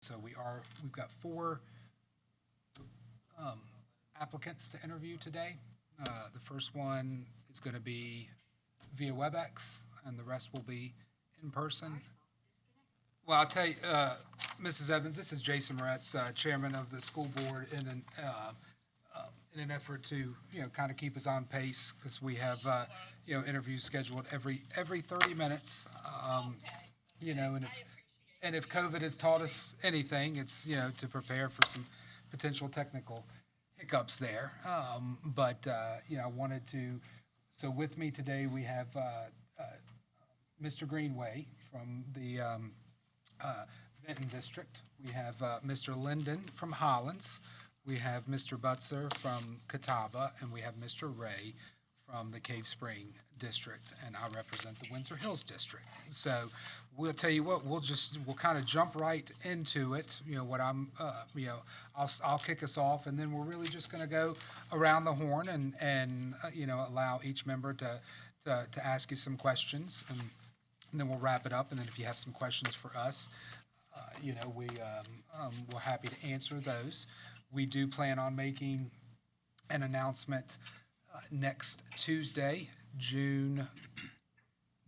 So we've got four um, applicants to interview today. The first one is going to be via WebEx, and the rest will be in person. Well, I'll tell you, Mrs. Evans, this is Jason Moretz, Chairman of the school board, in an effort to, kind of keep us on pace, because we have, interviews scheduled every 30 minutes. And if COVID has taught us anything, it's, to prepare for some potential technical hiccups there. I wanted to, so with me today, we have Mr. Greenway from the Benton District. We have Mr. Linden from Hollins. We have Mr. Butzer from Catawba, and we have Mr. Ray from the Cave Spring District, and I represent the Windsor Hills District. So we'll tell you what, we'll kind of jump right into it. I'll kick us off, and then we're really just going to go around the horn and allow each member to ask you some questions, and then we'll wrap it up. And then if you have some questions for us, we're happy to answer those. We do plan on making an announcement next Tuesday,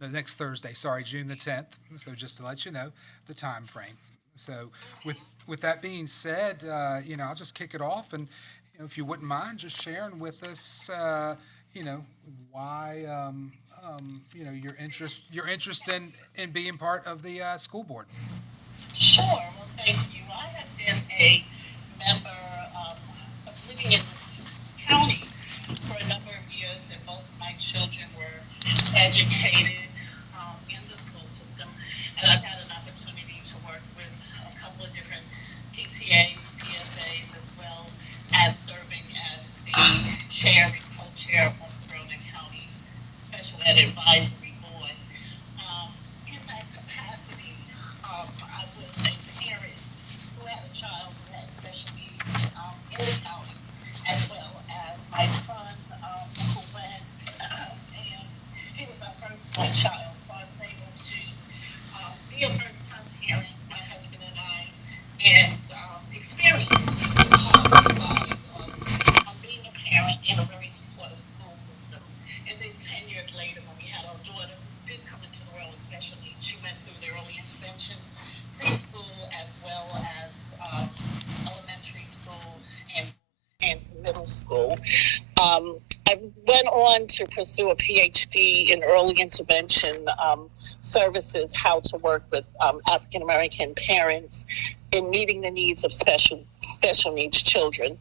next Thursday, June the 10th. So just to let you know the time frame. So with that being said, I'll just kick it off, and if you wouldn't mind just sharing with us, why your interest in being part of the school board. Sure. Well, thank you. I have been a member of living in the county for a number of years, and both my children were educated in the school system, and I've had an opportunity to work with a couple of different PTAs, PSAs, as well as serving as the chair and co-chair of the Roanoke County Special Ed Advisory Board. In that capacity, I was a parent who had a child who had special needs in the county, as well as my son who went, and he was our first born child. So I was able to be a first-time parent, my husband and I, and experience the positive side of being a parent in a very supportive school system. And then 10 years later, when we had our daughter who did come into the world with special needs, she went through the early intervention preschool as well as elementary school and middle school. I went on to pursue a PhD in early intervention services, how to work with African American parents in meeting the needs of special needs children.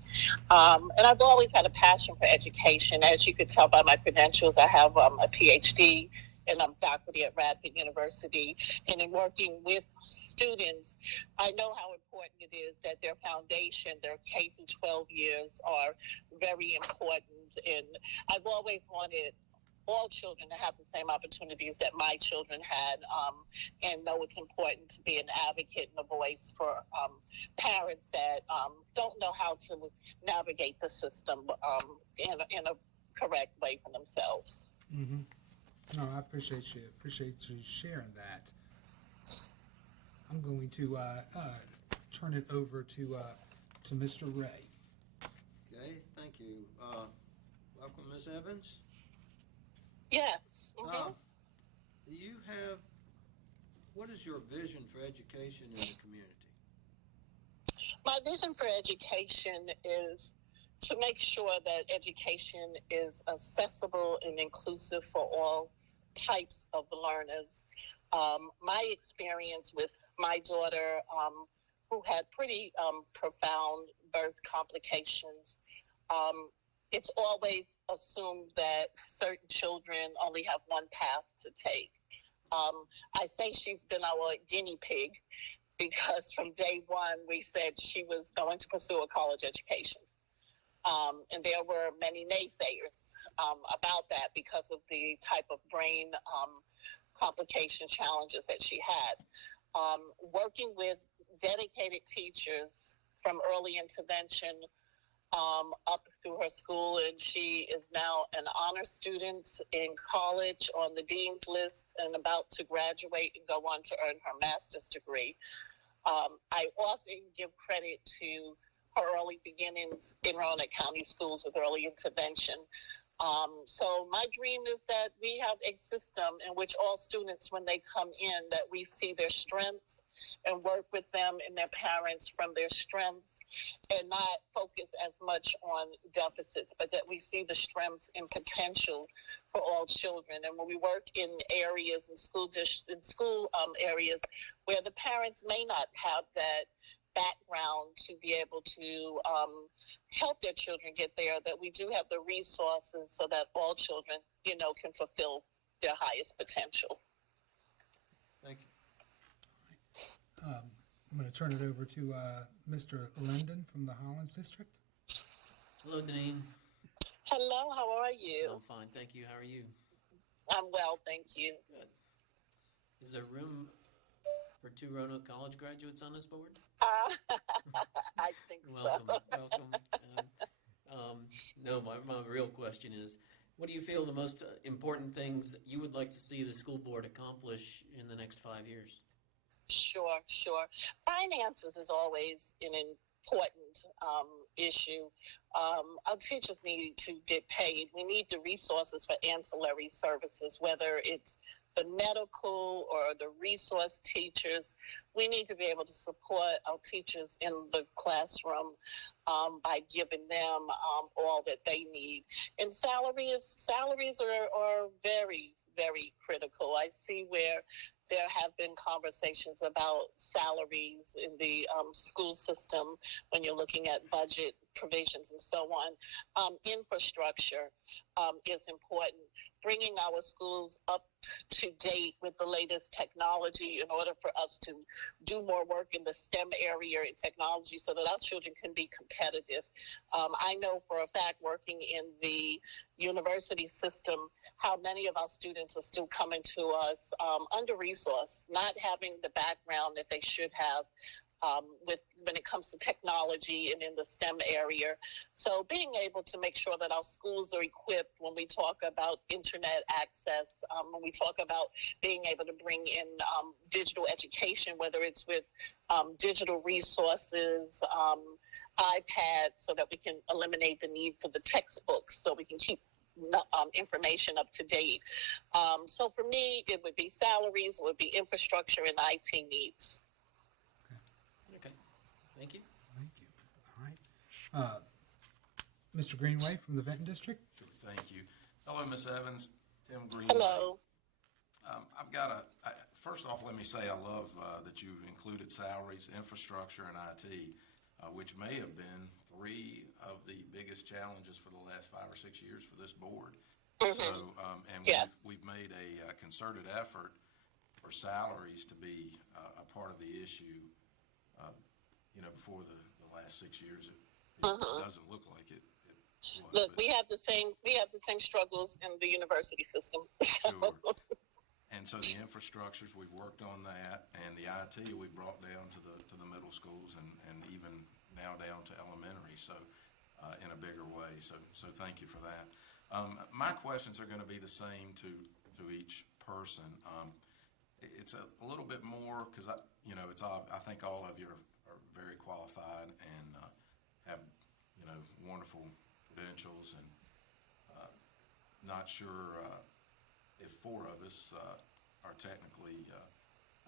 And I've always had a passion for education. As you could tell by my credentials, I have a PhD and I'm faculty at Radford University. And in working with students, I know how important it is that their foundation, their K through 12 years are very important. And I've always wanted all children to have the same opportunities that my children had, and know it's important to be an advocate and a voice for parents that don't know how to navigate the system in a correct way for themselves. Mm-hmm. No, I appreciate you sharing that. I'm going to turn it over to Mr. Ray. Okay, thank you. Welcome, Ms. Evans. Yes. Do you have, what is your vision for education in the community? My vision for education is to make sure that education is accessible and inclusive for all types of learners. My experience with my daughter, who had pretty profound birth complications, it's always assumed that certain children only have one path to take. I say she's been our guinea pig because from day one we said she was going to pursue a college education. And there were many naysayers about that because of the type of brain complication challenges that she had. Working with dedicated teachers from early intervention up through her school, and she is now an honor student in college on the dean's list and about to graduate and go on to earn her master's degree. I often give credit to her early beginnings in Roanoke County Schools with early intervention. So my dream is that we have a system in which all students, when they come in, that we see their strengths and work with them and their parents from their strengths, and not focus as much on deficits, but that we see the strengths and potential for all children. And when we work in areas and areas where the parents may not have that background to be able to help their children get there, that we do have the resources so that all children, can fulfill their highest potential. Thank you. I'm going to turn it over to Mr. Linden from the Hollins District. Hello, Deneen. Hello, how are you? I'm fine, thank you. How are you? I'm well, thank you. Good. Is there room for 2 Roanoke College graduates on this board? I think Welcome, so. welcome. No, my real question is, what do you feel the most important things that you would like to see the school board accomplish in the next 5 years? Sure. Finances is always an important issue. Our teachers need to get paid. We need the resources for ancillary services, whether it's the medical or the resource teachers. We need to be able to support our teachers in the classroom by giving them all that they need. And salaries are very, very critical. I see where there have been conversations about salaries in the school system when you're looking at budget provisions and so on. Infrastructure is important. Bringing our schools up to date with the latest technology in order for us to do more work in the STEM area and technology so that our children can be competitive. I know for a fact, working in the university system, how many of our students are still coming to us under-resourced, not having the background that they should have when it comes to technology and in the STEM area. So being able to make sure that our schools are equipped when we talk about internet access, when we talk about being able to bring in digital education, whether it's with digital resources, iPads, so that we can eliminate the need for the textbooks, so we can keep information up to date. So for me, it would be salaries, it would be infrastructure and IT needs. Okay, thank you. Thank you. All right. Mr. Greenway from the Vinton District. Sure, thank you. Hello, Ms. Evans, Tim Greenway. Hello. I've got first off, let me say I love that you included salaries, infrastructure, and IT, which may have been 3 of the biggest challenges for the last 5 or 6 years for this board. Mm-hmm. So, and yes. we've made a concerted effort for salaries to be a part of the issue. Before the last 6 years, it doesn't look like it was. Look, we have the same struggles in the university system. Sure. And so the infrastructures, we've worked on that, and the IT we've brought down to the middle schools and even now down to elementary. So in a bigger way. So thank you for that. My questions are going to be the same to each person. It's a little bit more because I think all of you are very qualified and have wonderful credentials, and not sure if 4 of us are technically.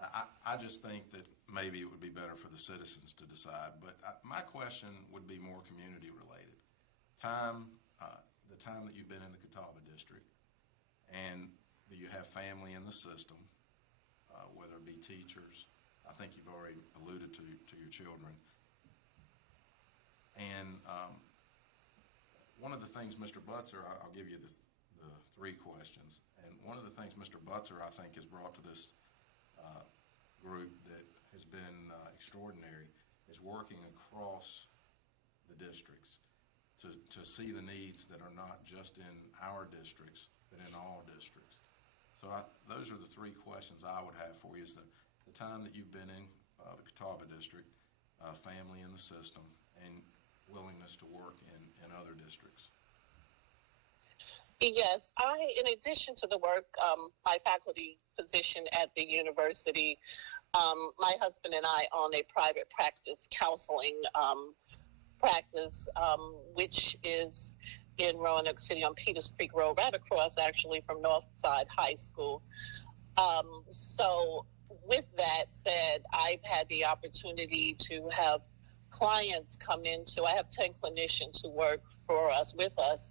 I just think that maybe it would be better for the citizens to decide. But my question would be more community related. The time that you've been in the Catawba District, and do you have family in the system, whether it be teachers? I think you've already alluded to your children. And one of the things, Mr. Butzer, I'll give you the 3 questions. And one of the things Mr. Butzer, I think, has brought to this group that has been extraordinary is working across the districts to see the needs that are not just in our districts, but in all districts. So those are the 3 questions I would have for you: is the time that you've been in the Catawba District, family in the system, and willingness to work in other districts. Yes, in addition to the work, my faculty position at the university, My husband and I own a private practice counseling practice, which is in Roanoke City on Peters Creek Road, right across actually from Northside High School. So with that said, I've had the opportunity to have clients come into, I have 10 clinicians who work for us, with us.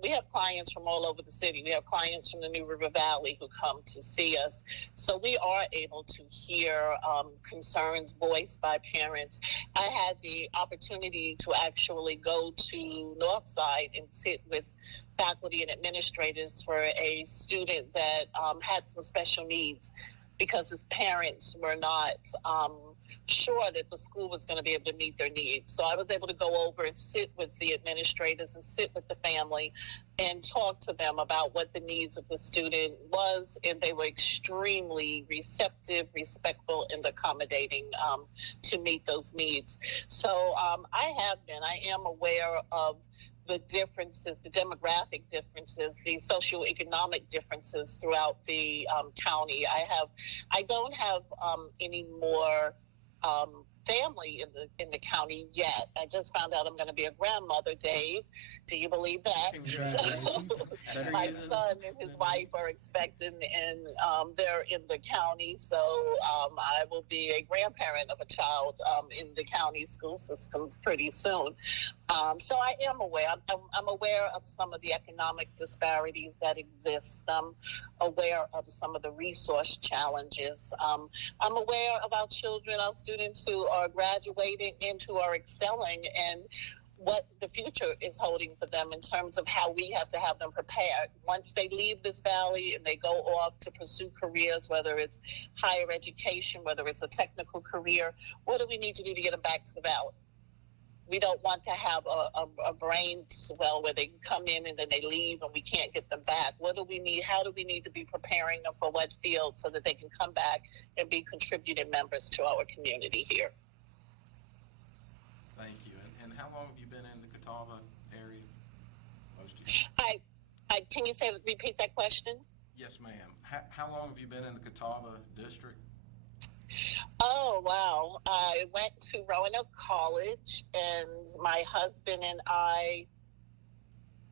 We have clients from all over the city. We have clients from the New River Valley who come to see us. So we are able to hear concerns voiced by parents. I had the opportunity to actually go to Northside and sit with faculty and administrators for a student that had some special needs because his parents were not sure that the school was going to be able to meet their needs. So I was able to go over and sit with the administrators and sit with the family and talk to them about what the needs of the student was, and they were extremely receptive, respectful, and accommodating to meet those needs. So I am aware of the differences, the demographic differences, the socioeconomic differences throughout the county. I don't have any more family in the county yet. I just found out I'm going to be a grandmother, Dave. Do you believe that? Congratulations. My son and his wife are expecting, and they're in the county, so I will be a grandparent of a child in the county school systems pretty soon. So I am aware. I'm aware of some of the economic disparities that exist. I'm aware of some of the resource challenges. I'm aware of our children, our students who are graduating and who are excelling, and what the future is holding for them in terms of how we have to have them prepared. Once they leave this valley and they go off to pursue careers, whether it's higher education, whether it's a technical career, what do we need to do to get them back to the valley? We don't want to have a brain swell where they come in and then they leave and we can't get them back. What do we need? How do we need to be preparing them for what field so that they can come back and be contributing members to our community here? Thank you. And how long have you been in the Catawba area? Most of you? Can you repeat that question? Yes, ma'am. How long have you been in the Catawba District? Oh, wow. I went to Roanoke College, and my husband and I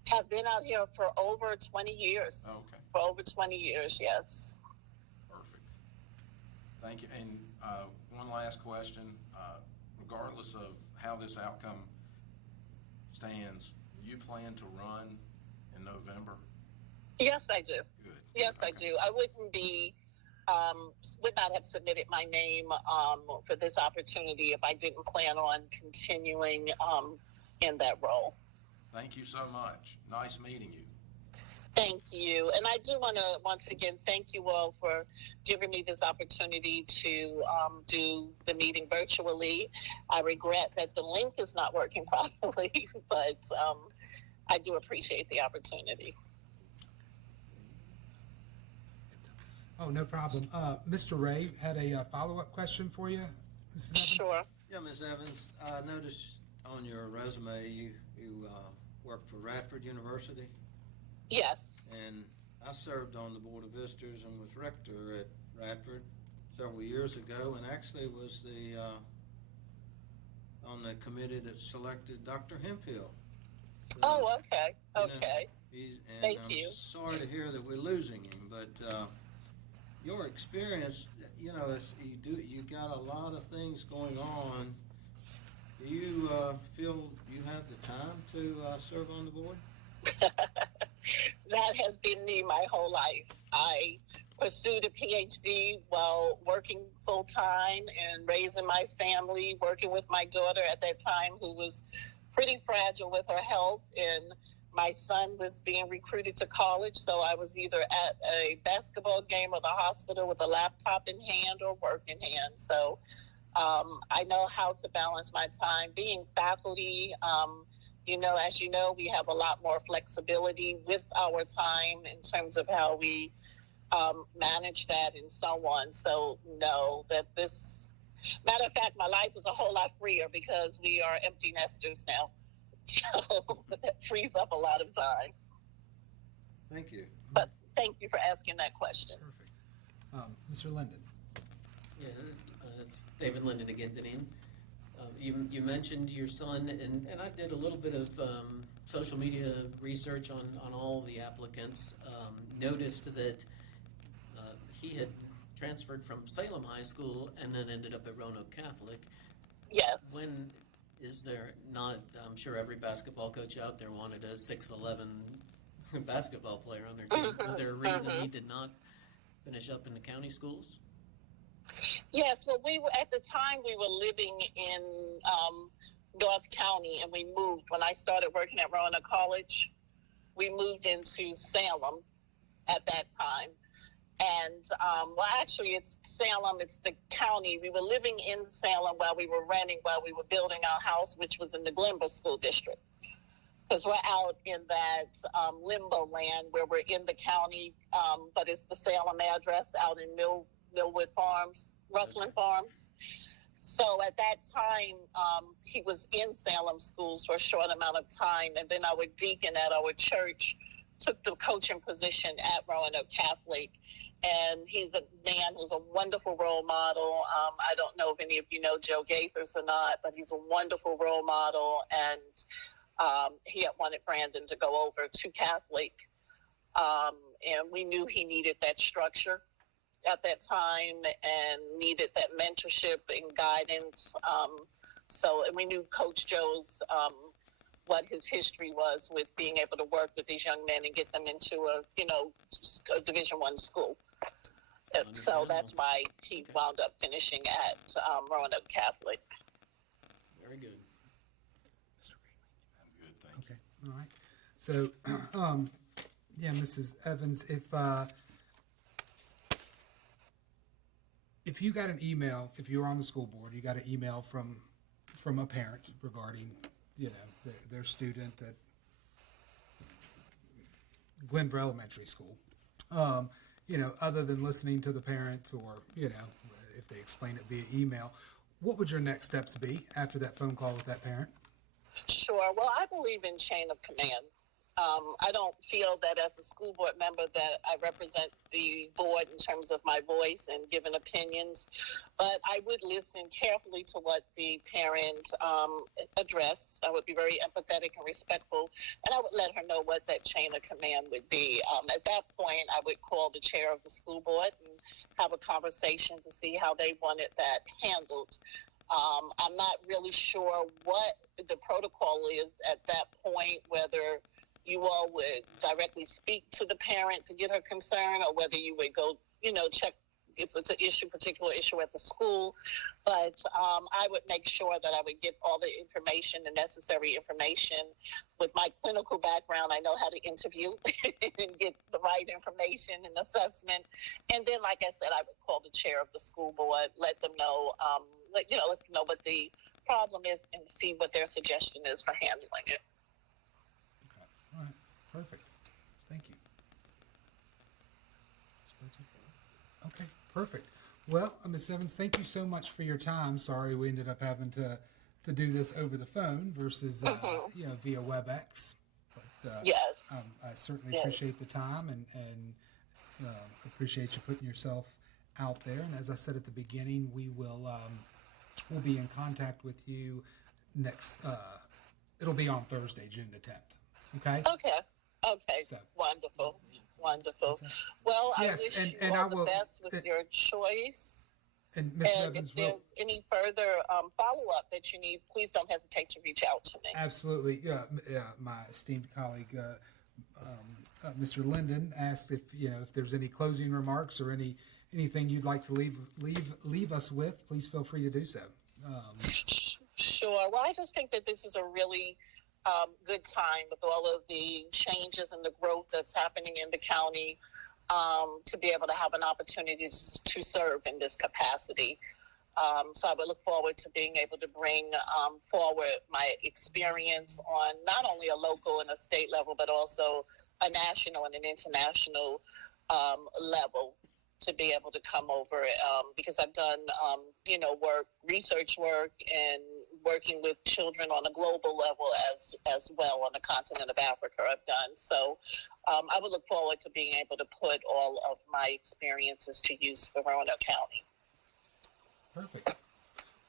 have been out here for over 20 years. Okay. For over 20 years, yes. Perfect. Thank you. And one last question. Regardless of how this outcome stands, you plan to run in November? Yes, I do. Good. Yes, Okay. I do. I would not have submitted my name for this opportunity if I didn't plan on continuing in that role. Thank you so much. Nice meeting you. Thank you. And I do want to once again thank you all for giving me this opportunity to do the meeting virtually. I regret that the link is not working properly, but I do appreciate the opportunity. Oh, no problem. Mr. Ray had a follow-up question for you, Mrs. Evans? Sure. Yeah, Ms. Evans, I noticed on your resume you worked for Radford University, Yes. and I served on the Board of Visitors and was rector at Radford several years ago, and actually was on the committee that selected Dr. Hemphill. So, Oh, okay. you know, Okay. Thank I'm you. sorry to hear that we're losing him, but your experience, you got a lot of things going on. Do you feel you have the time to serve on the board? That has been me my whole life. I pursued a PhD while working full time and raising my family, working with my daughter at that time who was pretty fragile with her health, and my son was being recruited to college, so I was either at a basketball game or the hospital with a laptop in hand or work in hand. So I know how to balance my time. Being faculty, as you know, we have a lot more flexibility with our time in terms of how we manage that and so on. So know that matter of fact, my life is a whole lot freer because we are empty nesters now. So that frees up a lot of time. Thank you. But thank you for asking that question. Perfect. Mr. Linden? Yeah, it's David Linden again, Deneen. You mentioned your son, and I did a little bit of social media research on all the applicants. Noticed that he had transferred from Salem High School and then ended up at Roanoke Catholic. Yes. When is there not? I'm sure every basketball coach out there wanted a 6'11" basketball player on their team. Was there a reason he did not finish up in the county schools? Yes, well, at the time we were living in North County, and we moved. When I started working at Roanoke College, we moved into Salem at that time. And, well, actually, it's Salem, it's the county. We were living in Salem while we were building our house, which was in the Glenville School District. Because we're out in that limbo land where we're in the county, but it's the Salem address out in Millwood Farms, Rustland Farms. So at that time, he was in Salem schools for a short amount of time, and then our deacon at our church took the coaching position at Roanoke Catholic. And he's a man who's a wonderful role model. I don't know if any of you know Joe Gaithers or not, but he's a wonderful role model. And he had wanted Brandon to go over to Catholic. And we knew he needed that structure at that time and needed that mentorship and guidance. And we knew Coach Joe's what his history was with being able to work with these young men and get them into a Division I school. So that's why he wound up finishing at Roanoke Catholic. Very good. I'm good, thank you. Okay, all right. So, yeah, Mrs. Evans, if you got an email, if you were on the school board, you got an email from a parent regarding, their student at Glenville Elementary School, other than listening to the parent or, if they explain it via email, what would your next steps be after that phone call with that parent? Sure. Well, I believe in chain of command. I don't feel that as a school board member that I represent the board in terms of my voice and giving opinions, but I would listen carefully to what the parent addressed. I would be very empathetic and respectful, and I would let her know what that chain of command would be. At that point, I would call the chair of the school board and have a conversation to see how they wanted that handled. I'm not really sure what the protocol is at that point, whether you all would directly speak to the parent to get her concern, or whether you would go, check if it's a particular issue at the school. But I would make sure that I would get all the information, the necessary information. With my clinical background, I know how to interview and get the right information and assessment. And then, like I said, I would call the chair of the school board, let them know, let them know what the problem is and see what their suggestion is for handling it. All right, perfect. Thank you. Okay, perfect. Well, Ms. Evans, thank you so much for your time. Sorry we ended up having to do this over the phone versus via WebEx. But yes, I certainly appreciate the time and appreciate you putting yourself out there. And as I said at the beginning, we'll be in contact with you next. It'll be on Thursday, June the 10th. Okay. Okay. So, Wonderful. Well, yes, I wish you all the best with your choice. And Ms. And Evans, if there's any further follow-up that you need, please don't hesitate to reach out to me. absolutely. My esteemed colleague, Mr. Linden, asked if there's any closing remarks or anything you'd like to leave us with. Please feel free to do so. Sure. Well, I just think that this is a really good time with all of the changes and the growth that's happening in the county, to be able to have an opportunity to serve in this capacity. So I would look forward to being able to bring forward my experience on not only a local and a state level, but also a national and an international level, to be able to come over, because I've done, research work and working with children on a global level as well on the continent of Africa I've done. So I would look forward to being able to put all of my experiences to use for Roanoke County. Perfect.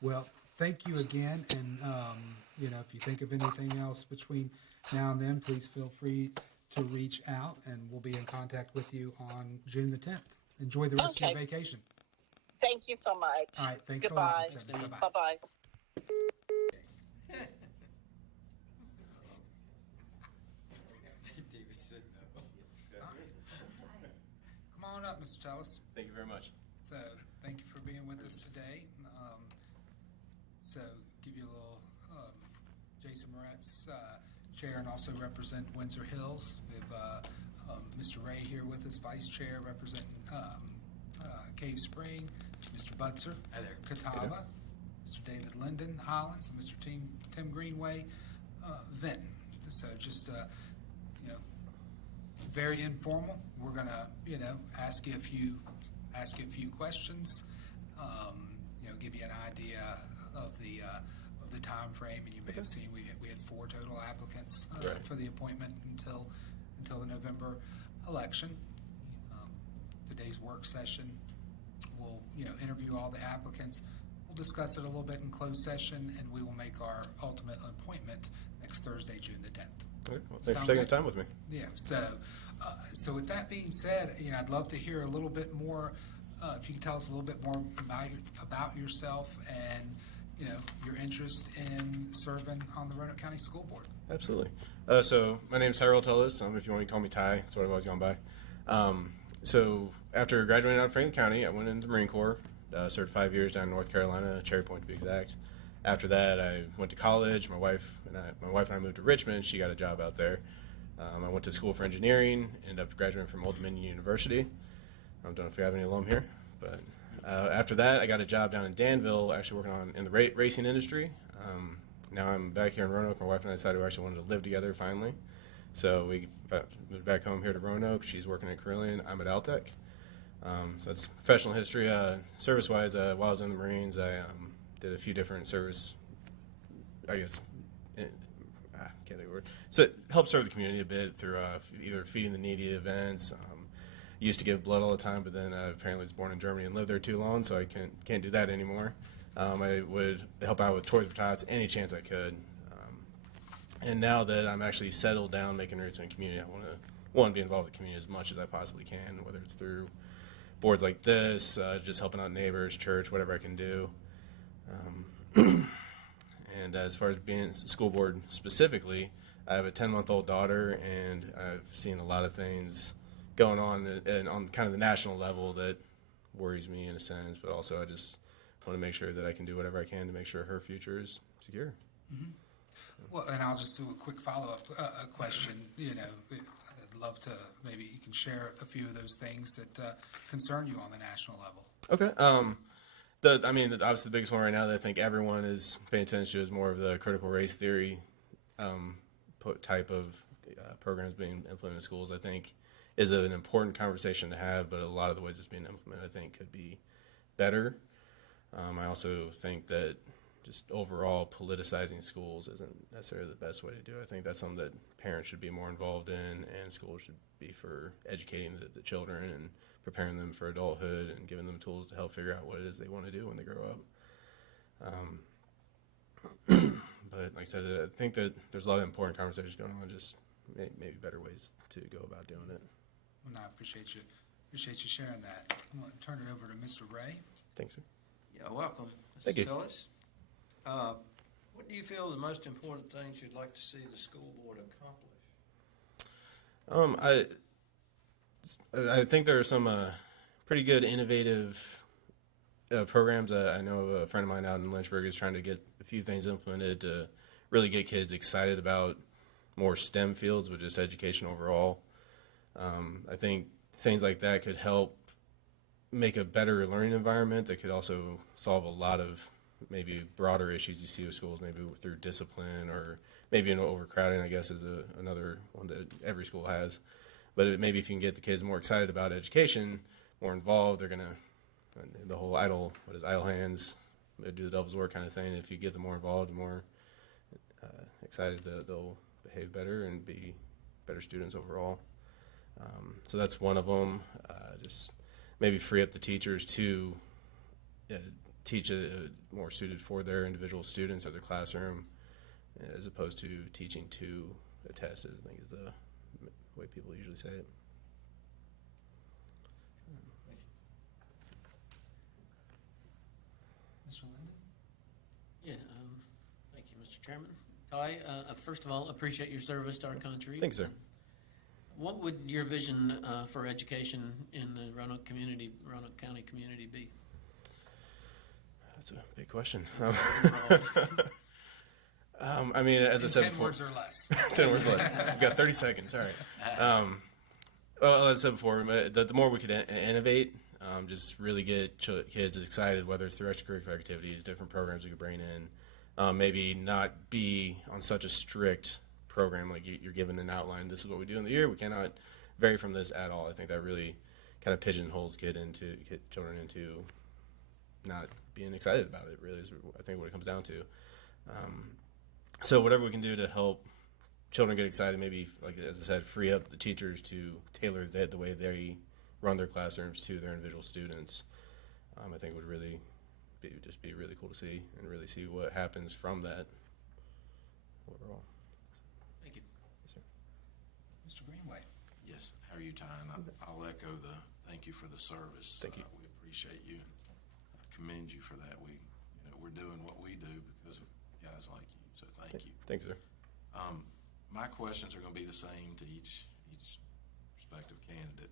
Well, thank you again, and if you think of anything else between now and then, please feel free to reach out, and we'll be in contact with you on June the 10th. Enjoy the rest of your Okay. vacation. Thank you so much. All right, thanks Goodbye. a lot. Ms. Simmons. Bye-bye. Bye-bye. David said no. Come on up, Mr. Tellis. Thank you very much. So, thank you for being with us today. So, give you a little, Jason Moretz, Chair, and also represent Windsor Hills. We have Mr. Ray here with us, Vice Chair, representing Cave Spring, Mr. Butzer. Hi there. Catawba, Mr. David Linden, Hollins, and Mr. Tim Greenway, Vinton. So just, very informal. We're gonna, ask you a few questions, give you an idea of the time frame. And you may have seen we had 4 total applicants Right. for the appointment until the November election. Today's work session, we'll interview all the applicants. We'll discuss it a little bit in closed session, and we will make our ultimate appointment next Thursday, June the 10th. Okay. Well, thanks Sound for taking good? the time with me. Yeah, so with that being said, I'd love to hear a little bit more, if you could tell us a little bit more about yourself and, your interest in serving on the Roanoke County School Board. Absolutely. So my name's Tyrell. If you want to call me Ty, that's what I've always gone by. So after graduating out of Franklin County, I went into the Marine Corps, served 5 years down in North Carolina, Cherry Point to be exact. After that, I went to college. My wife and I moved to Richmond. She got a job out there. I went to school for engineering, ended up graduating from Old Dominion University. I don't know if you have any alum here, but after that, I got a job down in Danville, actually working in the racing industry. Now I'm back here in Roanoke. My wife and I decided we actually wanted to live together finally. So we moved back home here to Roanoke. She's working at Carillion. I'm at Altec. So that's professional history. Service-wise, while I was in the Marines, I did a few different service, I guess, can't think of the word. So it helped serve the community a bit through either feeding the needy events. Used to give blood all the time, but then apparently was born in Germany and lived there too long, so I can't do that anymore. I would help out with Toys for Tots any chance I could. And now that I'm actually settled down, making roots in the community, I want to be involved with the community as much as I possibly can, whether it's through boards like this, just helping out neighbors, church, whatever I can do. And as far as being school board specifically, I have a 10-month-old daughter, and I've seen a lot of things going on and on kind of the national level that worries me in a sense, but also I just want to make sure that I can do whatever I can to make sure her future is secure. Well, and I'll just do a quick follow-up question. I'd love to, maybe you can share a few of those things that concern you on the national level. Okay. Obviously the biggest one right now that I think everyone is paying attention to is more of the critical race theory type of programs being implemented in schools. I think is an important conversation to have, but a lot of the ways it's being implemented, I think, could be better. I also think that just overall politicizing schools isn't necessarily the best way to do it. I think that's something that parents should be more involved in, and schools should be for educating the children and preparing them for adulthood and giving them tools to help figure out what it is they want to do when they grow up. But like I said, I think that there's a lot of important conversations going on, just maybe better ways to go about doing it. Well, no, I appreciate you sharing that. I'm going to turn it over to Mr. Ray. Thanks, sir. Yeah, welcome, Thank Mr. you. Tillis. What do you feel the most important things you'd like to see the school board accomplish? I think there are some pretty good innovative programs. I know a friend of mine out in Lynchburg is trying to get a few things implemented to really get kids excited about more STEM fields, but just education overall. I think things like that could help make a better learning environment that could also solve a lot of maybe broader issues you see with schools, maybe through discipline or maybe an overcrowding, I guess, is another one that every school has. But maybe if you can get the kids more excited about education, more involved, they're going to, the whole idle hands, do the devil's work kind of thing. If you get them more involved, more excited, they'll behave better and be better students overall. So that's one of them. Just maybe free up the teachers to teach more suited for their individual students or their classroom, as opposed to teaching to a test, I think is the way people usually say it. Mr. Linden? Yeah, thank you, Mr. Chairman. Ty, first of all, appreciate your service to our country. Thanks, sir. What would your vision for education in the Roanoke County community be? That's a big question. I mean, as I said 10 before, words or less. 10 words less. I've got 30 seconds. All right. Well, as I said before, the more we could innovate, just really get kids excited, whether it's through extracurricular activities, different programs we could bring in, maybe not be on such a strict program like you're given an outline. This is what we do in the year. We cannot vary from this at all. I think that really kind of pigeonholes children into not being excited about it. Really, is I think what it comes down to. So whatever we can do to help children get excited, maybe, like as I said, free up the teachers to tailor the way they run their classrooms to their individual students, I think would really be really cool to see, and really see what happens from that overall. Thank you. Yes, sir. Mr. Greenway? Yes, how are you, Ty? And I'll echo the thank you for the service. Thank you. We appreciate you and commend you for that. We're doing what we do because of guys like you, so thank you. Thanks, sir. My questions are going to be the same to each respective candidate,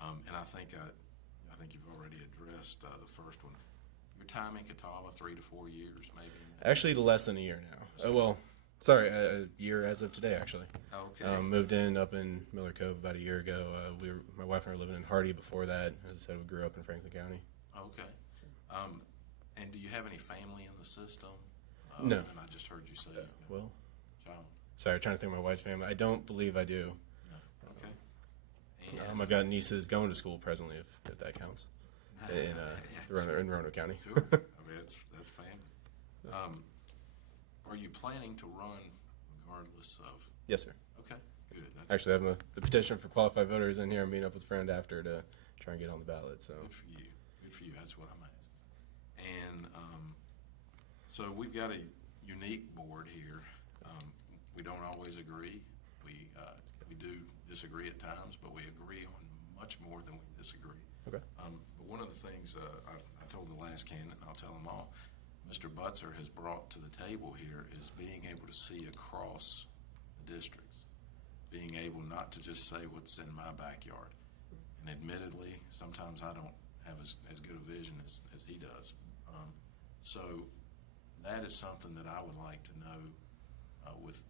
and I think you've already addressed the first one. Your time in Catawba, 3 to 4 years, maybe. Actually, less than a year now. A year as of today, actually. Okay. Moved in up in Miller Cove about a year ago. My wife and I were living in Hardy before that. As I said, we grew up in Franklin County. Okay. And do you have any family in the system? No. And I just heard you say Well, child. sorry, trying to think of my wife's family. I don't believe I do. No. Okay. And I've got nieces going to school presently, if that counts, in Roanoke County. sure. I mean, that's family. Are you planning to run regardless of? Yes, sir. Okay, good. That's Actually, I have the petition for qualified voters in here. I'm meeting up with a friend after to try and get on the ballot. So good for you. Good for you. That's what I'm asking. And so we've got a unique board here. We don't always agree. We do disagree at times, but we agree on much more than we disagree. okay. But one of the things I told the last candidate, and I'll tell them all, Mr. Butzer has brought to the table here is being able to see across the districts, being able not to just say what's in my backyard. And admittedly, sometimes I don't have as good a vision as he does. So that is something that I would like to know with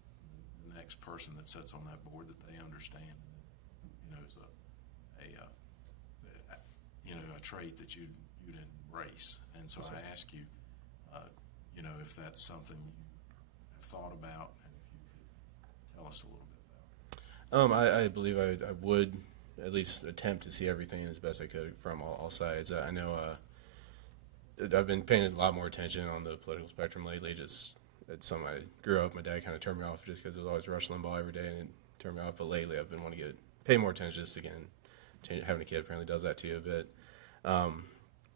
the next person that sits on that board, that they understand, is a trait that you'd embrace. And so I ask you, if that's something you have thought about, and if you could tell us a little bit about it. I believe I would at least attempt to see everything as best I could from all sides. I know I've been paying a lot more attention on the political spectrum lately. Just it's something I grew up. My dad kind of turned me off just because it was always Rush Limbaugh every day, and it turned me off. But lately, I've been wanting to pay more attention. Just again, having a kid apparently does that to you a bit.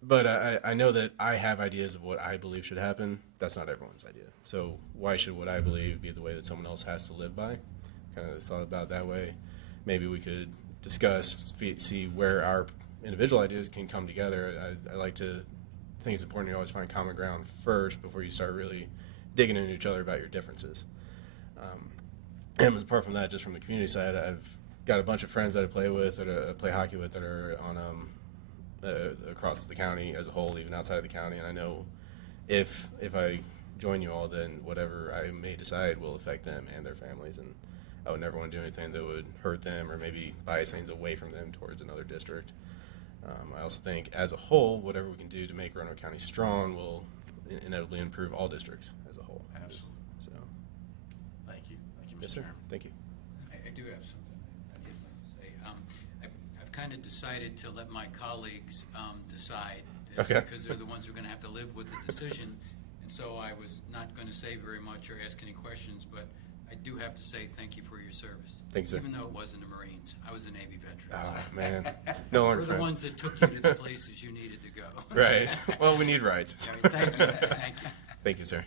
But I know that I have ideas of what I believe should happen. That's not everyone's idea. So why should what I believe be the way that someone else has to live by? Kind of thought about it that way. Maybe we could discuss, see where our individual ideas can come together. I like to think it's important to always find common ground first before you start really digging into each other about your differences. And apart from that, just from the community side, I've got a bunch of friends that I play with, that I play hockey with, that are on across the county as a whole, even outside of the county. And I know if I join you all, then whatever I may decide will affect them and their families. And I would never want to do anything that would hurt them or maybe bias things away from them towards another district. I also think, as a whole, whatever we can do to make Roanoke County strong will inevitably improve all districts as a whole. Absolutely. So, Thank you. Thank you, Mr. yes, sir. Chairman. Thank you. I do have something I'd just like to say. I've kind of decided to let my colleagues decide this, Okay. because they're the ones who are going to have to live with the decision. And so I was not going to say very much or ask any questions, but I do have to say thank you for your service. Thank you, sir. Even though it wasn't the Marines, I was a Navy veteran. Ah, So man. No longer we're the friends. ones that took you to the places you needed to go. Right. Well, we need rides. All right, thank you. Thank you. Thank you, sir.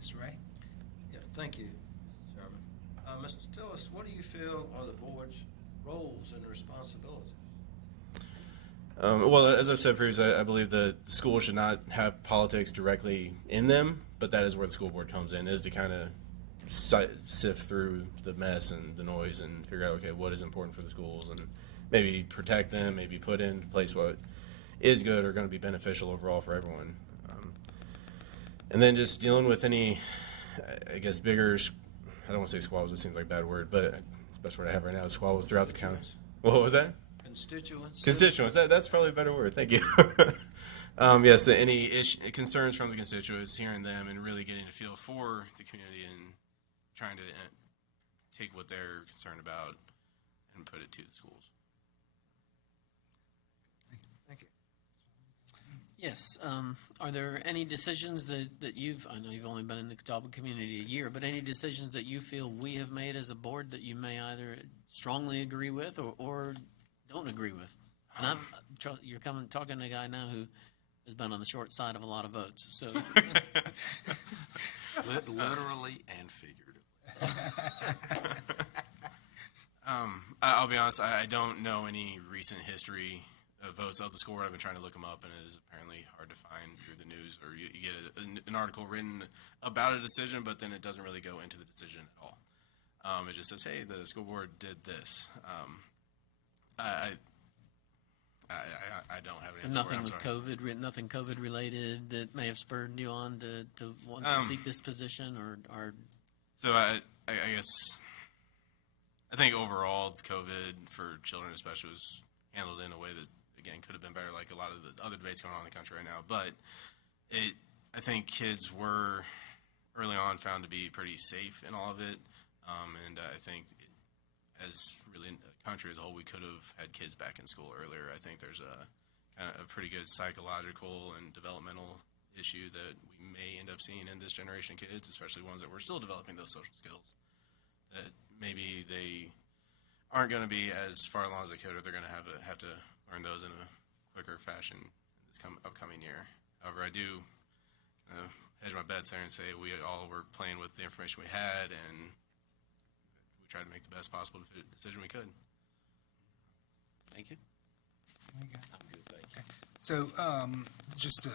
Mr. Ray? Yeah, thank you, Chairman. Mr. Tillis, what do you feel are the board's roles and responsibilities? Well, as I've said previously, I believe the school should not have politics directly in them, but that is where the school board comes in, is to kind of sift through the mess and the noise and figure out, okay, what is important for the schools, and maybe protect them, maybe put in place what is good or going to be beneficial overall for everyone. And then just dealing with any, I guess, bigger, I don't want to say squabbles, it seems like a bad word, but the best word I have right now is squabbles throughout the county. What was that? Constituents? Constituents, that's probably a better word. Thank you. Yes, any concerns from the constituents, hearing them, and really getting a feel for the community and trying to take what they're concerned about and put it to the schools. Thank you. Yes. Are there any decisions that I know you've only been in the Catawba community a year, but any decisions that you feel we have made as a board that you may either strongly agree with or don't agree with? And you're talking to a guy now who has been on the short side of a lot of votes. So Literally and figuratively. I'll be honest, I don't know any recent history of votes of the school board. I've been trying to look them up, and it is apparently hard to find through the news, or you get an article written about a decision, but then it doesn't really go into the decision at all. It just says, hey, the school board did this. I don't have an answer. nothing for it, with I'm sorry. COVID, nothing COVID related that may have spurred you on to want to seek this position, or So I guess I think overall COVID for children especially was handled in a way that, again, could have been better, like a lot of the other debates going on in the country right now. But I think kids were early on found to be pretty safe in all of it, and I think as really the country as a whole, we could have had kids back in school earlier. I think there's a kind of a pretty good psychological and developmental issue that we may end up seeing in this generation of kids, especially ones that were still developing those social skills, that maybe they aren't going to be as far along as they could, or they're going to have to learn those in a quicker fashion this upcoming year. However, I do hedge my bets there and say we all were playing with the information we had, and we tried to make the best possible decision we could. thank you. There you go. I'm good, thank you. So, just to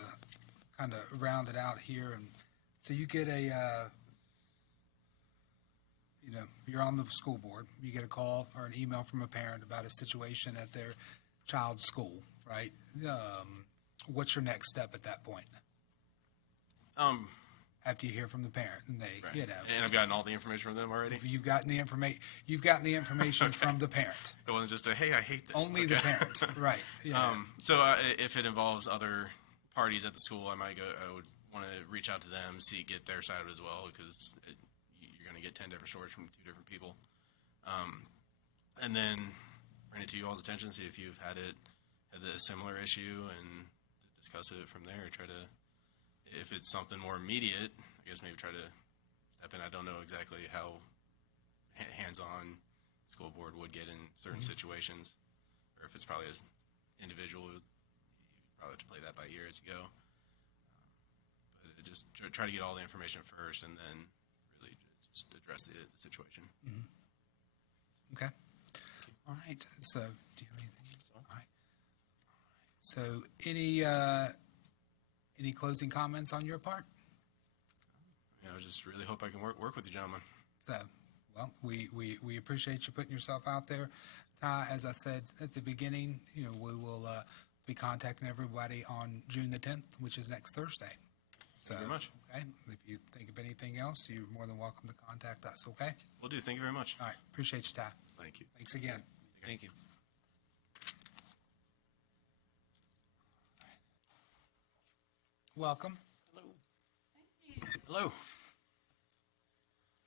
kind of round it out here, and so you get you're on the school board, you get a call or an email from a parent about a situation at their child's school, right? What's your next step at that point? After you hear from the parent, and they, Right. And I've gotten all the information from them already. you've gotten the information from the parent. It wasn't just hey, I hate this. Only the Okay. parent, right? Yeah. So if it involves other parties at the school, I would want to reach out to them, get their side of it as well, because you're going to get 10 different stories from 2 different people. And then bring it to you all's attention, see if you've had a similar issue, and discuss it from there. Try to, if it's something more immediate, I guess maybe try to step in. I don't know exactly how hands-on school board would get in certain situations, or if it's probably as individual, you probably have to play that by ear as you go. But just try to get all the information first, and then really just address the situation. Okay. All right. So, do you have anything else? All right. So, any closing comments on your part? I just really hope I can work with you, gentlemen. So, well, we appreciate you putting yourself out there. Ty, as I said at the beginning, we will be contacting everybody on June the 10th, which is next Thursday. So, Thank you very much. Okay. If you think of anything else, you're more than welcome to contact us. Okay. Will do. Thank you very much. All right. Appreciate you, Ty. Thank you. Thanks again. Thank you. Welcome. Hello.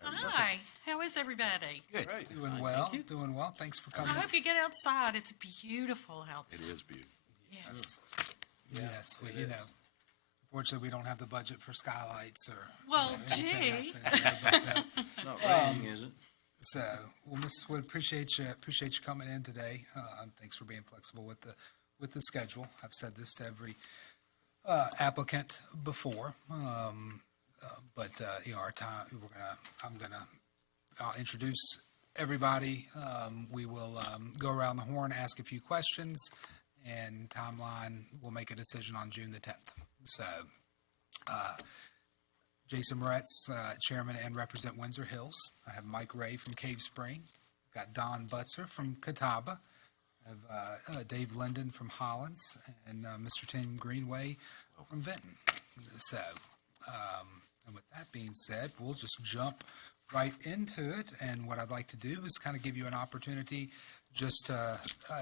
Hi, how is everybody? Good. Doing well. Doing well. Thanks for I coming. hope you get outside. It's beautiful It outside. is beautiful. Yes. Yes, well, Unfortunately, we don't have the budget for skylights or. Well, anything gee. else in there, but, Not raining, is it? so, well, Mrs. Wood, appreciate you coming in today. Thanks for being flexible with the schedule. I've said this to every applicant before, but our time. I'll introduce everybody. We will go around the horn, ask a few questions, and timeline. We'll make a decision on June the 10th. So, Jason Moretz, Chairman and represent Windsor Hills. I have Mike Ray from Cave Spring. Got Don Butzer from Catawba. I have Dave Linden from Hollins and Mr. Tim Greenway from Vinton. So, and with that being said, we'll just jump right into it. And what I'd like to do is kind of give you an opportunity just to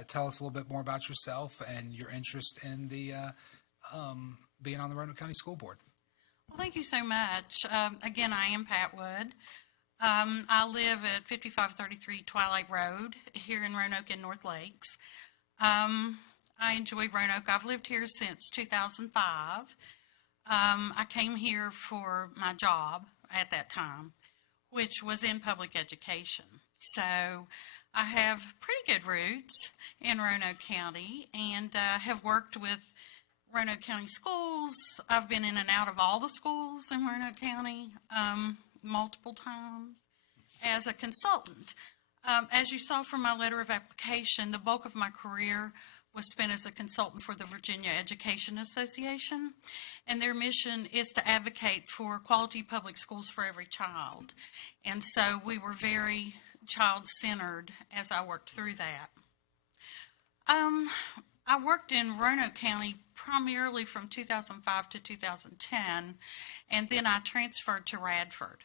tell us a little bit more about yourself and your interest in the being on the Roanoke County School Board. Well, thank you so much. Again, I am Pat Wood. I live at 5533 Twilight Road here in Roanoke and North Lakes. I enjoy Roanoke. I've lived here since 2005. I came here for my job at that time, which was in public education. So I have pretty good roots in Roanoke County and have worked with Roanoke County schools. I've been in and out of all the schools in Roanoke County multiple times as a consultant. As you saw from my letter of application, the bulk of my career was spent as a consultant for the Virginia Education Association, and their mission is to advocate for quality public schools for every child. And so we were very child-centered as I worked through that. I worked in Roanoke County primarily from 2005 to 2010, and then I transferred to Radford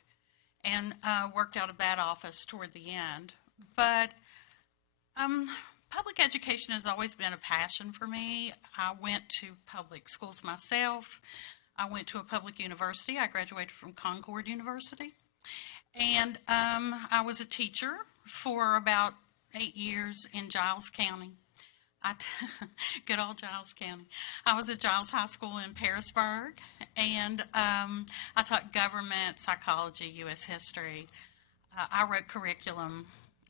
and worked out of that office toward the end. But public education has always been a passion for me. I went to public schools myself. I went to a public university. I graduated from Concord University. And I was a teacher for about 8 years in Giles County. Good old Giles County. I was at Giles High School in Pearisburg, and I taught government, psychology, U.S. history. I wrote curriculum.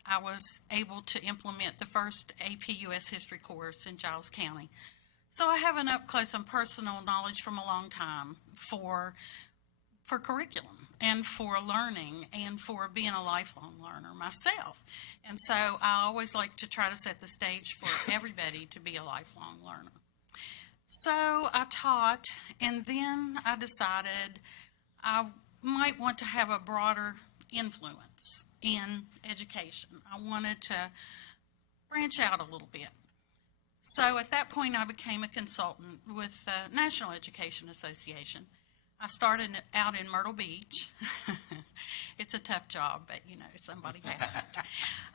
I was able to implement the first AP U.S. history course in Giles County. So I have an up-close and personal knowledge from a long time for curriculum and for learning and for being a lifelong learner myself. And so I always like to try to set the stage for everybody to be a lifelong learner. So I taught, and then I decided I might want to have a broader influence in education. I wanted to branch out a little bit. So at that point, I became a consultant with the National Education Association. I started out in Myrtle Beach. It's a tough job, but, somebody has to.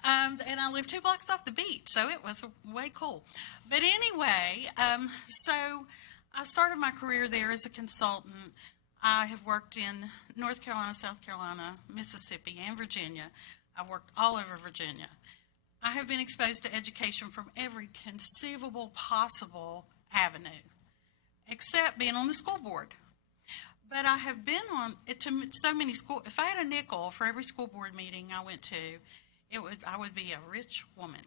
And I live 2 blocks off the beach, so it was way cool. But anyway, so I started my career there as a consultant. I have worked in North Carolina, South Carolina, Mississippi, and Virginia. I've worked all over Virginia. I have been exposed to education from every conceivable possible avenue, except being on the school board. But I have been on to so many schools. If I had a nickel for every school board meeting I went to, I would be a rich woman,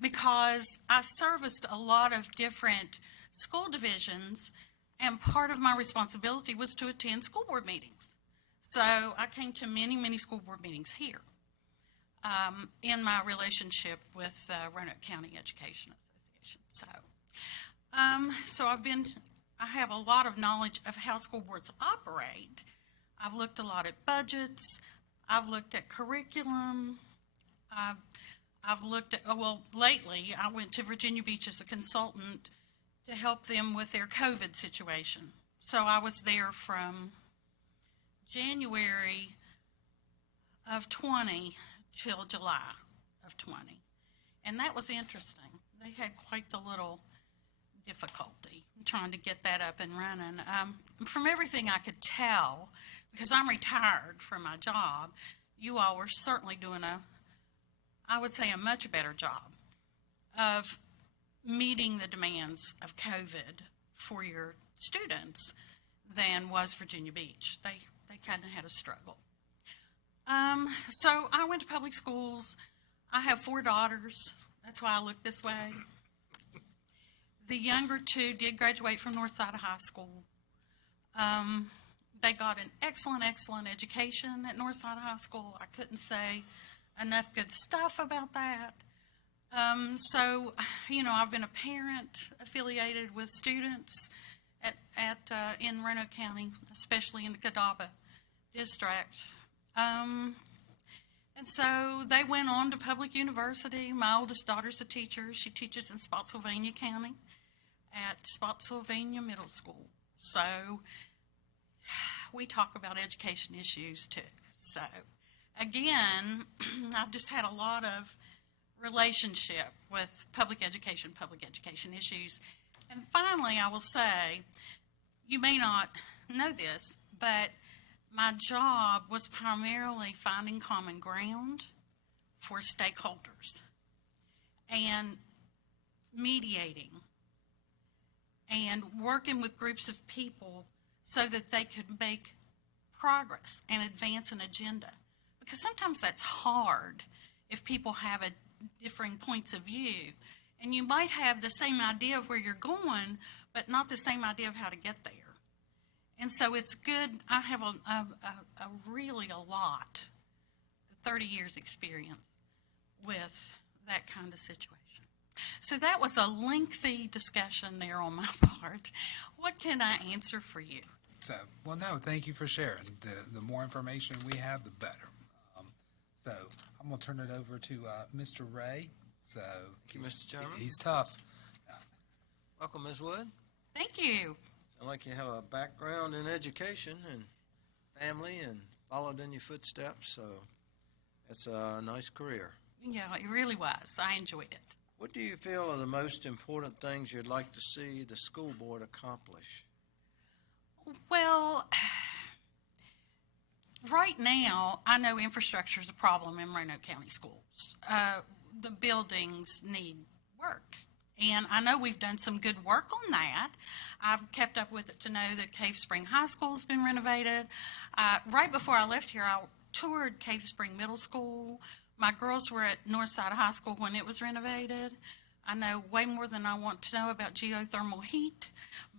because I serviced a lot of different school divisions, and part of my responsibility was to attend school board meetings. So I came to many, many school board meetings here in my relationship with Roanoke County Education Association. So I have a lot of knowledge of how school boards operate. I've looked a lot at budgets. I've looked at curriculum. I've looked at, lately I went to Virginia Beach as a consultant to help them with their COVID situation. So I was there from January of 20 till July of 20. And that was interesting. They had quite the little difficulty trying to get that up and running. From everything I could tell, because I'm retired from my job, you all were certainly doing I would say a much better job of meeting the demands of COVID for your students than was Virginia Beach. They kind of had a struggle. So I went to public schools. I have 4 daughters. That's why I look this way. The younger 2 did graduate from Northside High School. They got an excellent education at Northside High School. I couldn't say enough good stuff about that. So, you know, I've been a parent affiliated with students in Roanoke County, especially in the Catawba District. And so they went on to public university. My oldest daughter's a teacher. She teaches in Spotsylvania County at Spotsylvania Middle School. So we talk about education issues too. So again, I've just had a lot of relationship with public education issues. And finally, I will say, you may not know this, but my job was primarily finding common ground for stakeholders and mediating and working with groups of people so that they could make progress and advance an agenda. Because sometimes that's hard if people have differing points of view. And you might have the same idea of where you're going, but not the same idea of how to get there. And so it's good. I have really a lot, 30 years experience with that kind of situation. So that was a lengthy discussion there on my part. What can I answer for you? So, well, no, thank you for sharing. The more information we have, the better. So I'm going to turn it over to Mr. Ray. So Thank you, Mr. Chairman. He's tough. Welcome, Ms. Wood. Thank you. Sound like you have a background in education and family and followed in your footsteps, so it's a nice career. Yeah, it really was. I enjoyed it. What do you feel are the most important things you'd like to see the school board accomplish? Well, right now, I know infrastructure is a problem in Roanoke County schools. The buildings need work. And I know we've done some good work on that. I've kept up with it to know that Cave Spring High School has been renovated. Right before I left here, I toured Cave Spring Middle School. My girls were at Northside High School when it was renovated. I know way more than I want to know about geothermal heat,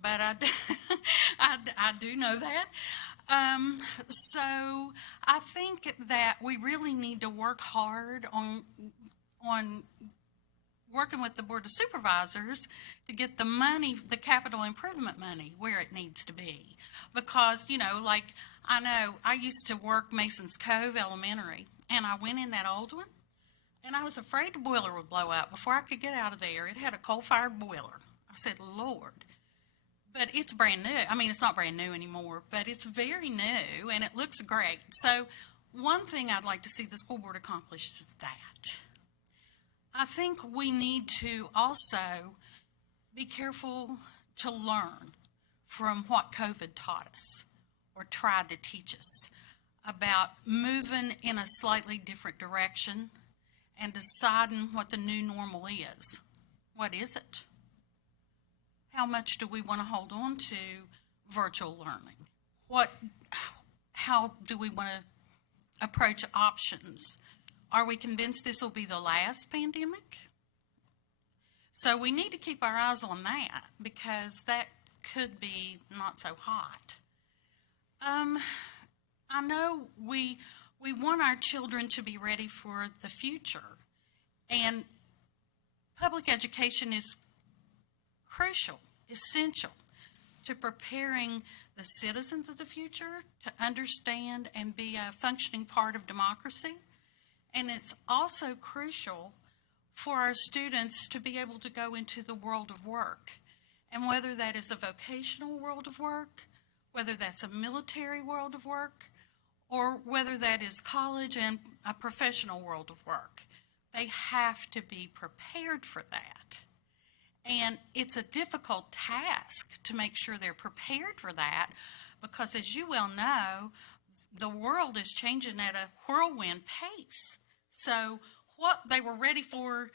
but I do know that. So I think that we really need to work hard on working with the Board of Supervisors to get the money, the capital improvement money, where it needs to be. Because, you know, like, I know I used to work Mason's Cove Elementary, and I went in that old one, and I was afraid the boiler would blow up before I could get out of there. It had a coal-fired boiler. I said, Lord. But it's brand new. I mean, it's not brand new anymore, but it's very new, and it looks great. So one thing I'd like to see the school board accomplish is that. I think we need to also be careful to learn from what COVID taught us or tried to teach us about moving in a slightly different direction and deciding what the new normal is. What is it? How much do we want to hold on to virtual learning? How do we want to approach options? Are we convinced this will be the last pandemic? So we need to keep our eyes on that because that could be not so hot. I know we want our children to be ready for the future, and public education is crucial, essential to preparing the citizens of the future to understand and be a functioning part of democracy. And it's also crucial for our students to be able to go into the world of work. And whether that is a vocational world of work, whether that's a military world of work, or whether that is college and a professional world of work, they have to be prepared for that. And it's a difficult task to make sure they're prepared for that because, as you well know, the world is changing at a whirlwind pace. So what they were ready for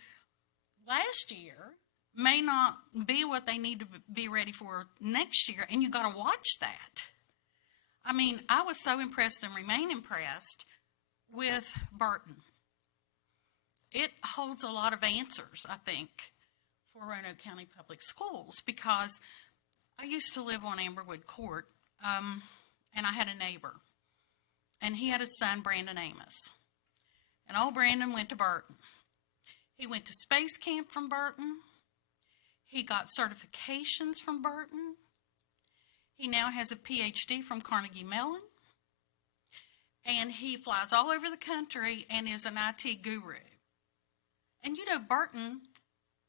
last year may not be what they need to be ready for next year, and you got to watch that. I mean, I was so impressed and remain impressed with Burton. It holds a lot of answers, I think, for Roanoke County Public Schools, because I used to live on Amberwood Court, and I had a neighbor, and he had a son, Brandon Amos. And old Brandon went to Burton. He went to space camp from Burton. He got certifications from Burton. He now has a PhD from Carnegie Mellon. And he flies all over the country and is an IT guru. And you know, Burton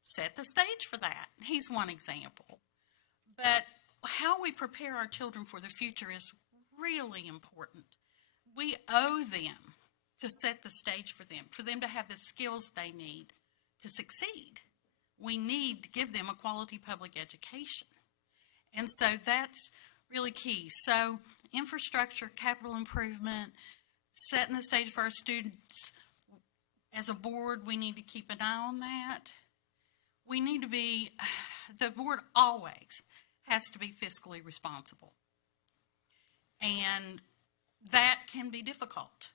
set the stage for that. He's one example. But how we prepare our children for the future is really important. We owe them to set the stage for them to have the skills they need to succeed. We need to give them a quality public education. And so that's really key. So infrastructure, capital improvement, setting the stage for our students. As a board, we need to keep an eye on that. We need to be, the board always has to be fiscally responsible. And that can be difficult.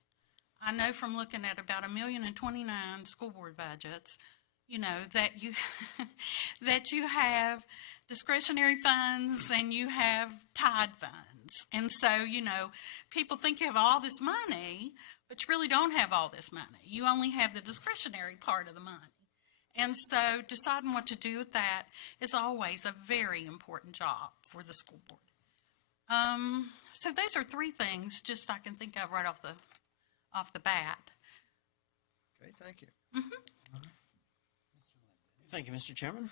I know from looking at about 1,029,000 school board budgets, you know, that you that you have discretionary funds and you have tied funds. And so, you know, people think you have all this money, but you really don't have all this money. You only have the discretionary part of the money. And so deciding what to do with that is always a very important job for the school board. So those are three things just I can think of right off the bat. Okay, thank you. Thank you, Mr. Chairman.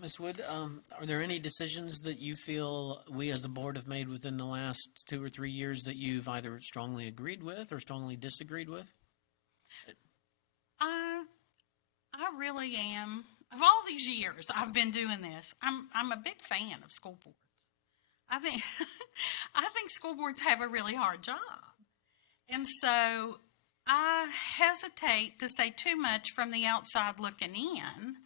Ms. Wood, are there any decisions that you feel we as a board have made within the last 2 or 3 years that you've either strongly agreed with or strongly disagreed with? I really am. Of all these years I've been doing this, I'm a big fan of school boards. I think I think school boards have a really hard job. And so I hesitate to say too much from the outside looking in.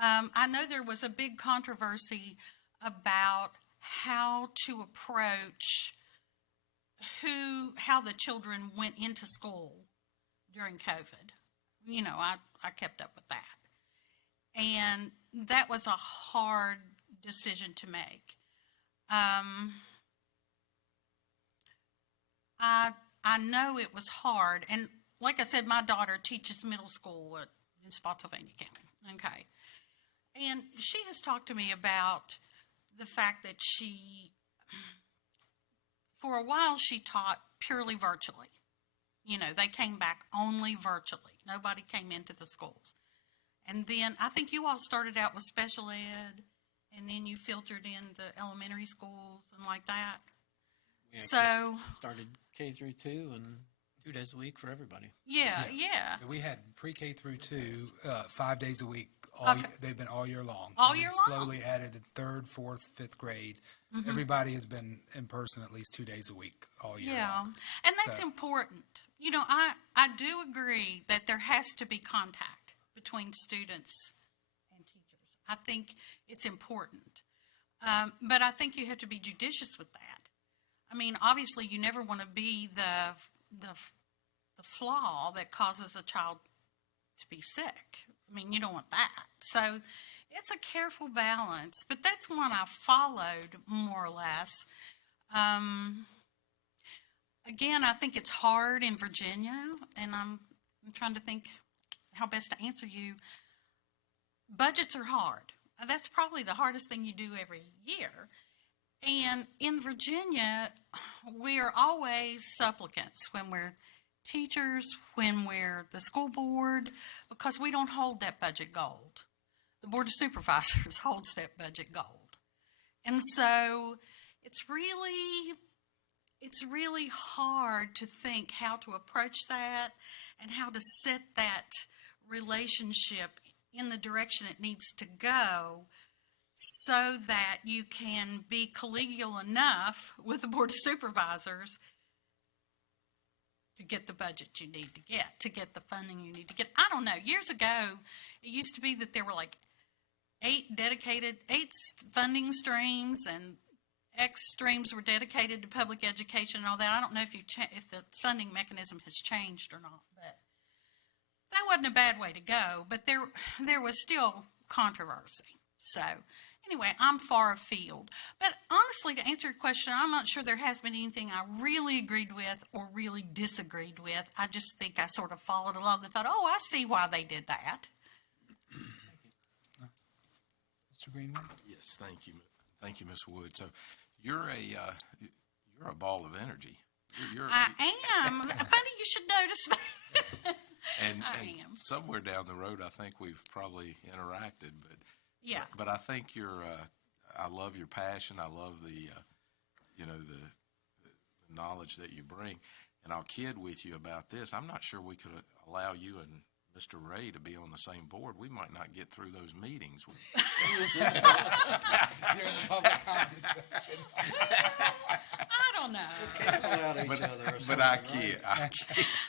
I know there was a big controversy about how to approach how the children went into school during COVID. You know, I kept up with that. And that was a hard decision to make. I know it was hard. And like I said, my daughter teaches middle school in Spotsylvania County. Okay. And she has talked to me about the fact that for a while, she taught purely virtually. You know, they came back only virtually. Nobody came into the schools. And then I think you all started out with special ed, and then you filtered in the elementary schools and like that. We So started K through 2 and 2 days a week for everybody. yeah. We had pre-K through 2, 5 days a week. Okay. They've been all year long. All And year then long? slowly added the 3rd, 4th, 5th grade. Mm-hmm. Everybody has been in person at least 2 days a week all year Yeah, long. and that's So- important. You know, I do agree that there has to be contact between students and teachers. I think it's important. But I think you have to be judicious with that. I mean, obviously, you never want to be the flaw that causes a child to be sick. I mean, you don't want that. So it's a careful balance, but that's one I followed more or less. Again, I think it's hard in Virginia, and I'm trying to think how best to answer you. Budgets are hard. That's probably the hardest thing you do every year. And in Virginia, we are always supplicants when we're teachers, when we're the school board, because we don't hold that budget gold. The Board of Supervisors holds that budget gold. And so it's really hard to think how to approach that and how to set that relationship in the direction it needs to go so that you can be collegial enough with the Board of Supervisors to get the budget you need to get the funding you need to get. I don't know. Years ago, it used to be that there were like funding streams, and X streams were dedicated to public education and all that. I don't know if if the funding mechanism has changed or not, but that wasn't a bad way to go. But there was still controversy. So anyway, I'm far afield. But honestly, to answer your question, I'm not sure there has been anything I really agreed with or really disagreed with. I just think I sort of followed along and thought, oh, I see why they did that. Mr. Greenwood? Yes, thank you. Thank you, Ms. Wood. So you're a ball of energy. I am. Funny you should notice that. And I am. somewhere down the road, I think we've probably interacted, but Yeah. But I think I love your passion. I love the knowledge that you bring. And I'll kid with you about this. I'm not sure we could allow you and Mr. Ray to be on the same board. We might not get through those meetings. During the public comment section. I don't know. Cancel out each other or But something, I right? kid.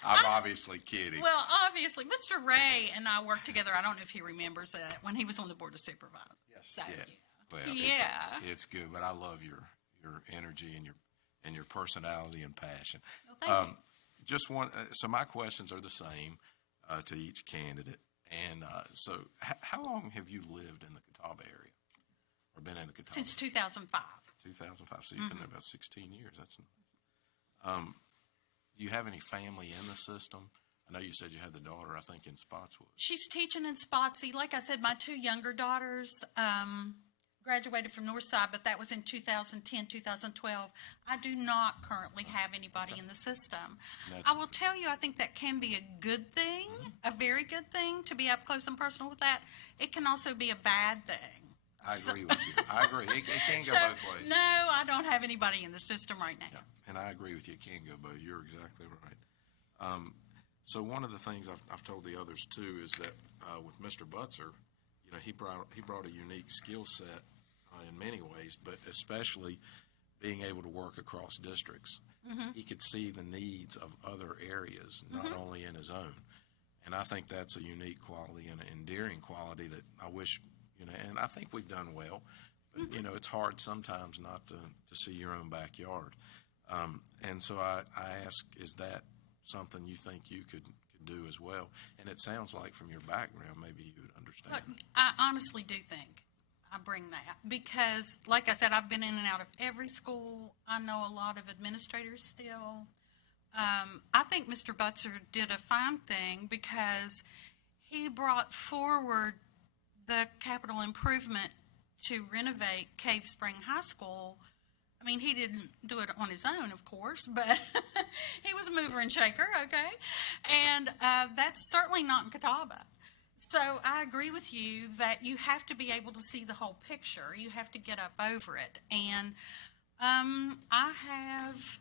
I'm obviously kidding. Well, obviously, Mr. Ray and I worked together. I don't know if he remembers that when he was on the Board of Supervisors. Yes. So, Yeah. Well, yeah. it's good, but I love your energy and your personality and passion. Well, thank you. Just one. So my questions are the same to each candidate. And so, how long have you lived in the Catawba area, or been in the Catawba? Since 2005. 2005. So you've been there about 16 years. That's nice. Do you have any family in the system? I know you said you had the daughter, I think, in Spotswood. She's teaching in Spotsy. Like I said, my two younger daughters graduated from Northside, but that was in 2010, 2012. I do not currently have anybody in the system. I will tell you, I think that can be a good thing, a very good thing, to be up close and personal with that. It can also be a bad thing. I agree with you. I agree. It can go both ways. No, I don't have anybody in the system right now. Yeah, and I agree with you. It can go both. You're exactly right. So one of the things I've told the others too is that with Mr. Butzer, he brought a unique skill set in many ways, but especially being able to work across districts. Mm-hmm. He could see the needs of other areas, not Mm-hmm. only in his own. And I think that's a unique quality and an endearing quality that I wish, and I think we've done well. But, Mm-hmm. it's hard sometimes not to see your own backyard. And so I ask, is that something you think you could do as well? And it sounds like from your background, maybe you would understand. Look, I honestly do think I bring that because, like I said, I've been in and out of every school. I know a lot of administrators still. I think Mr. Butzer did a fine thing because he brought forward the capital improvement to renovate Cave Spring High School. I mean, he didn't do it on his own, of course, but he was a mover and shaker, okay? And that's certainly not in Catawba. So I agree with you that you have to be able to see the whole picture. You have to get up over it. And I have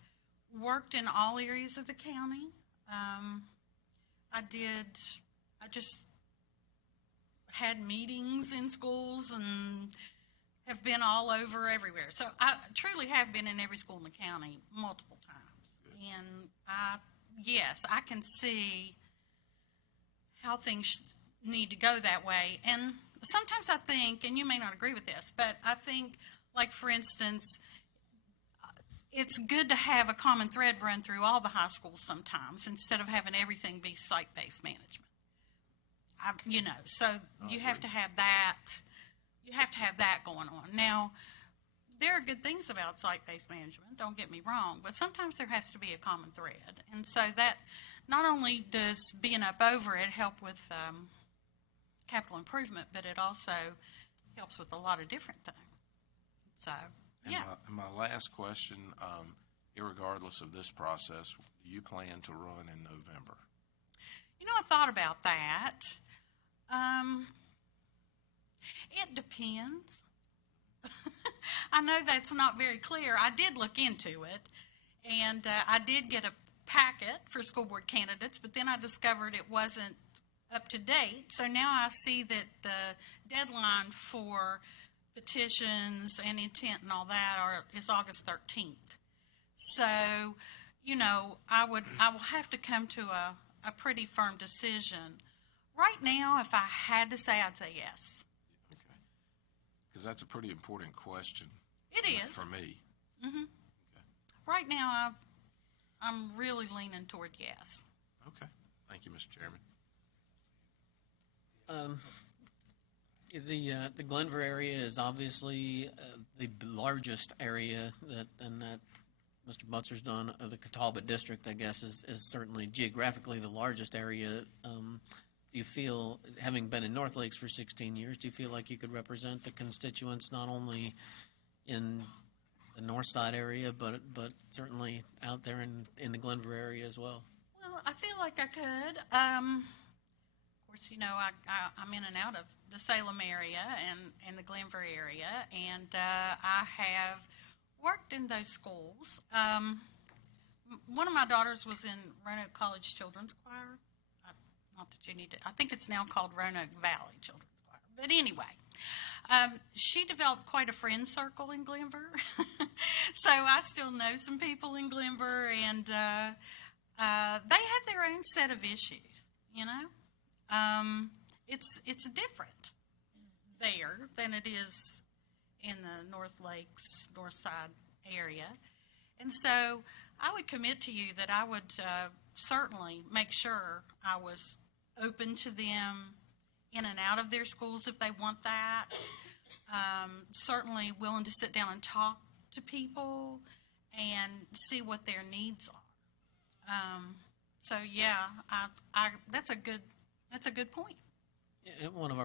worked in all areas of the county. I just had meetings in schools and have been all over everywhere. So I truly have been in every school in the county multiple times. And yes, I can see how things need to go that way. And sometimes I think, and you may not agree with this, but I think, like, for instance, it's good to have a common thread run through all the high schools sometimes instead of having everything be site-based management. So you have to have that. You have to have that going on. Now, there are good things about site-based management, don't get me wrong, but sometimes there has to be a common thread. And so that not only does being up over it help with capital improvement, but it also helps with a lot of different things. So, yeah. And my last question, irregardless of this process, do you plan to run in November? I thought about that. It depends. I know that's not very clear. I did look into it, and I did get a packet for school board candidates, but then I discovered it wasn't up to date. So now I see that the deadline for petitions and intent and all that is August 13th. So, I will have to come to a pretty firm decision. Right now, if I had to say, I'd say yes. Okay. Because that's a pretty important question. It is. For me. Right now, I'm really leaning toward yes. Okay. Thank you, Mr. Chairman. The Glenver area is obviously the largest area that Mr. Butzer's done. The Catawba District, I guess, is certainly geographically the largest area. Do you feel, having been in North Lakes for 16 years, do you feel like you could represent the constituents not only in the north side area, but certainly out there in the Glenver area as well? Well, I feel like I could. Of course, you know, I'm in and out of the Salem area and the Glenver area, and I have worked in those schools. One of my daughters was in Roanoke College Children's Choir. Not that you need to, I think it's now called Roanoke Valley Children's Choir. But anyway, she developed quite a friend circle in Glenver. So I still know some people in Glenver, and they have their own set of issues, you know. It's different there than it is in the North Lakes, North Side area. And so I would commit to you that I would certainly make sure I was open to them in and out of their schools if they want that. Certainly willing to sit down and talk to people and see what their needs are. So yeah, that's a good point. Yeah, one of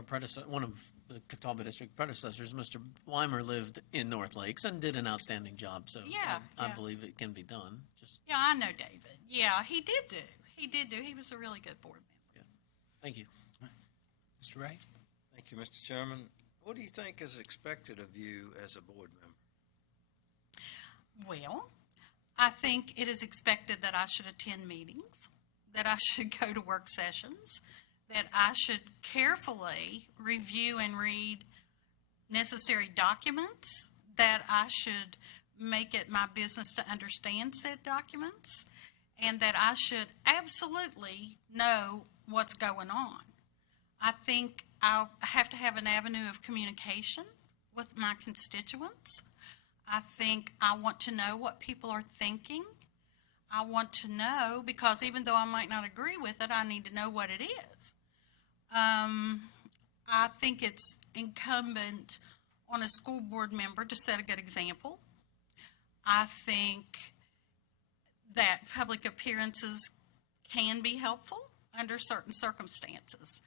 the Catawba District predecessors, Mr. Weimer, lived in North Lakes and did an outstanding job. So Yeah, I yeah. believe it can be done. Yeah, I know David. Yeah, he did do. He was a really good board member. Thank you. Mr. Ray? Thank you, Mr. Chairman. What do you think is expected of you as a board member? Well, I think it is expected that I should attend meetings, that I should go to work sessions, that I should carefully review and read necessary documents, that I should make it my business to understand said documents, and that I should absolutely know what's going on. I think I'll have to have an avenue of communication with my constituents. I think I want to know what people are thinking. I want to know, because even though I might not agree with it, I need to know what it is. I think it's incumbent on a school board member to set a good example. I think that public appearances can be helpful under certain circumstances.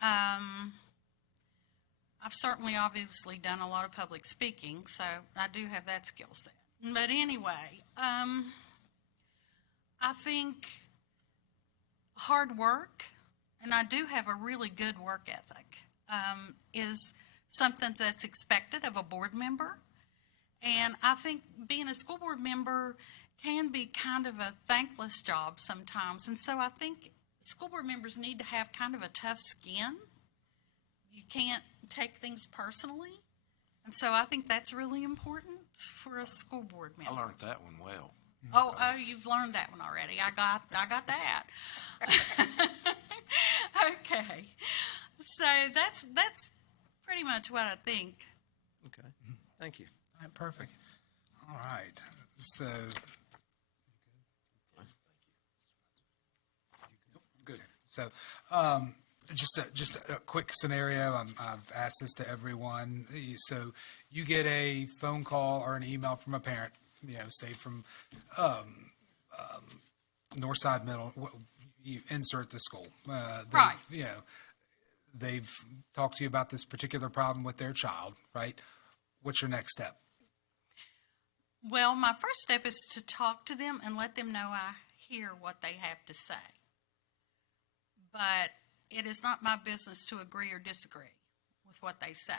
I've certainly obviously done a lot of public speaking, so I do have that skill set. But anyway, I think hard work, and I do have a really good work ethic, is something that's expected of a board member. And I think being a school board member can be kind of a thankless job sometimes. And so I think school board members need to have kind of a tough skin. You can't take things personally. And so I think that's really important for a school board member. I learned that one well. Oh, you've learned that one already. I got that. Okay. So that's pretty much what I think. Okay, thank you. All right, perfect. All right, so. Good. So, just a quick scenario. I've asked this to everyone. So, you get a phone call or an email from a parent, say from Northside Middle. You insert the school. Right. They've talked to you about this particular problem with their child, right? What's your next step? Well, my first step is to talk to them and let them know I hear what they have to say. But it is not my business to agree or disagree with what they say.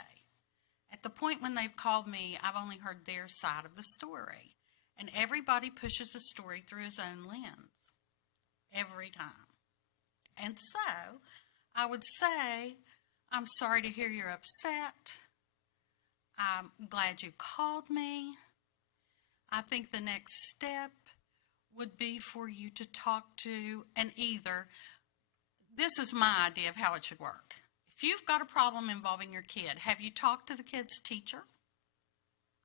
At the point when they've called me, I've only heard their side of the story. And everybody pushes a story through his own lens every time. And so I would say, I'm sorry to hear you're upset. I'm glad you called me. I think the next step would be for you to talk to, and either, this is my idea of how it should work. If you've got a problem involving your kid, have you talked to the kid's teacher?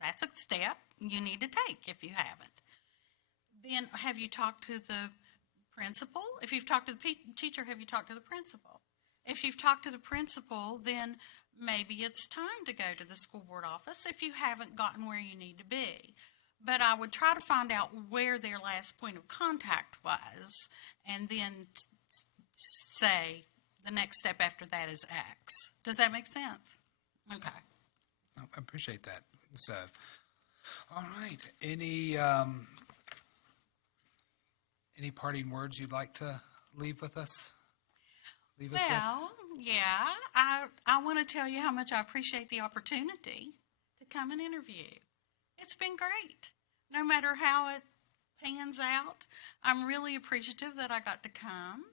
That's a step you need to take if you haven't. Then have you talked to the principal? If you've talked to the teacher, have you talked to the principal? If you've talked to the principal, then maybe it's time to go to the school board office if you haven't gotten where you need to be. But I would try to find out where their last point of contact was, and then say the next step after that is X. Does that make sense? Okay. I appreciate that. So, all right. Any parting words you'd like to leave with us? Leave us with? Well, yeah, I want to tell you how much I appreciate the opportunity to come and interview. It's been great. No matter how it pans out, I'm really appreciative that I got to come.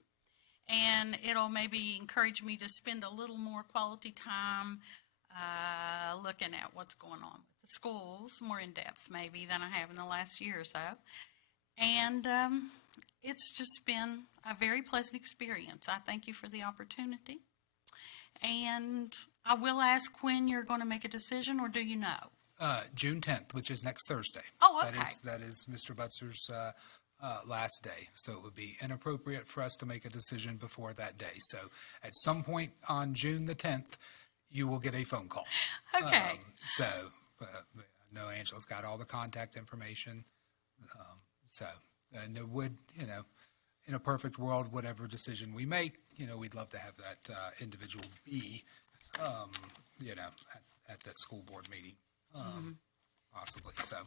And it'll maybe encourage me to spend a little more quality time looking at what's going on with the schools, more in depth maybe than I have in the last year or so. And it's just been a very pleasant experience. I thank you for the opportunity. And I will ask when you're going to make a decision, or do you know? June 10th, which is next Thursday. Oh, okay. That is Mr. Butzer's last day, so it would be inappropriate for us to make a decision before that day. So at some point on June the 10th, you will get a phone call. Okay. I know Angela's got all the contact information. And there would, in a perfect world, whatever decision we make, we'd love to have that individual be, at that school board meeting, possibly. So,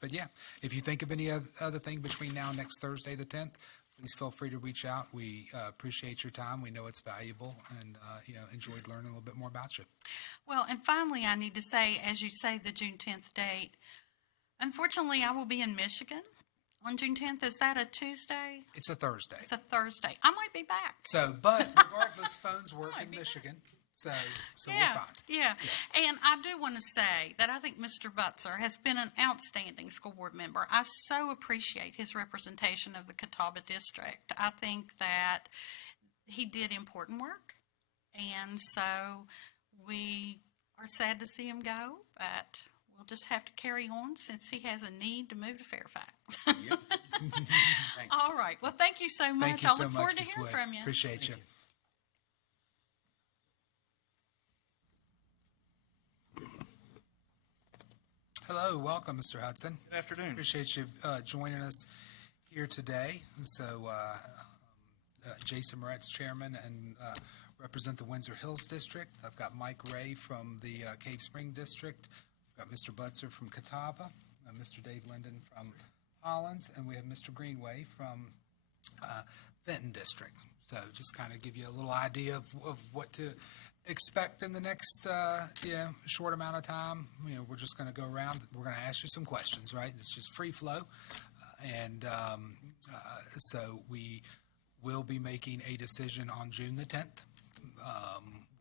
but yeah, if you think of any other thing between now and next Thursday, the 10th, please feel free to reach out. We appreciate your time. We know it's valuable, and enjoyed learning a little bit more about you. Well, and finally, I need to say, as you say, the June 10th date, unfortunately, I will be in Michigan on June 10th. Is that a Tuesday? It's a Thursday. It's a Thursday. I might be back. So, but regardless, phones work in be Michigan, so Yeah, we're fine. yeah. And I do want to say that I think Mr. Butzer has been an outstanding school board member. I so appreciate his representation of the Catawba District. I think that he did important work, and so we are sad to see him go, but we'll just have to carry on since he has a need to move to Fairfax. Yep. Thanks. All right. Well, thank you so much. Thank you I so look much, forward to Ms. hearing Wood. from you. Appreciate you. Hello, welcome, Mr. Hudson. Good afternoon. Appreciate you joining us here today. So, Jason Moretz, Chairman, and represent the Windsor Hills District. I've got Mike Ray from the Cave Spring District. I've got Mr. Butzer from Catawba, Mr. Dave Linden from Hollins, and we have Mr. Greenway from Benton District. So just kind of give you a little idea of what to expect in the next short amount of time. We're just going to go around. We're going to ask you some questions, right? It's just free flow. So we will be making a decision on June the 10th.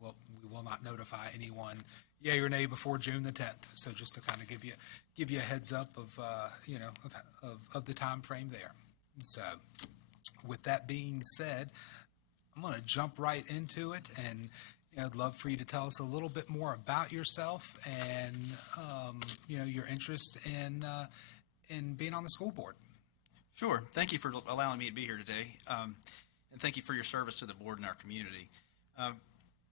We will not notify anyone yay or nay before June the 10th. So just to kind of give you a heads up of the time frame there. So with that being said, I'm going to jump right into it, and I'd love for you to tell us a little bit more about yourself and your interest in being on the school board. Sure. Thank you for allowing me to be here today, and thank you for your service to the board and our community.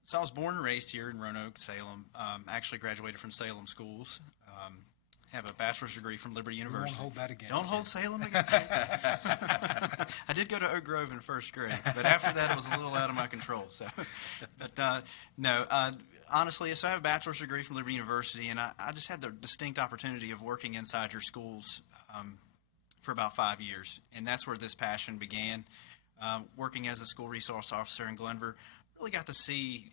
So I was born and raised here in Roanoke, Salem. Actually graduated from Salem schools. Have a bachelor's degree from Liberty University. Won't hold that against Don't you. hold Salem against me. I did go to Oak Grove in first grade, but after that it was a little out of my control. So, but no, honestly, so I have a bachelor's degree from Liberty University, and I just had the distinct opportunity of working inside your schools for about 5 years, and that's where this passion began. Working as a school resource officer in Glenver, really got to see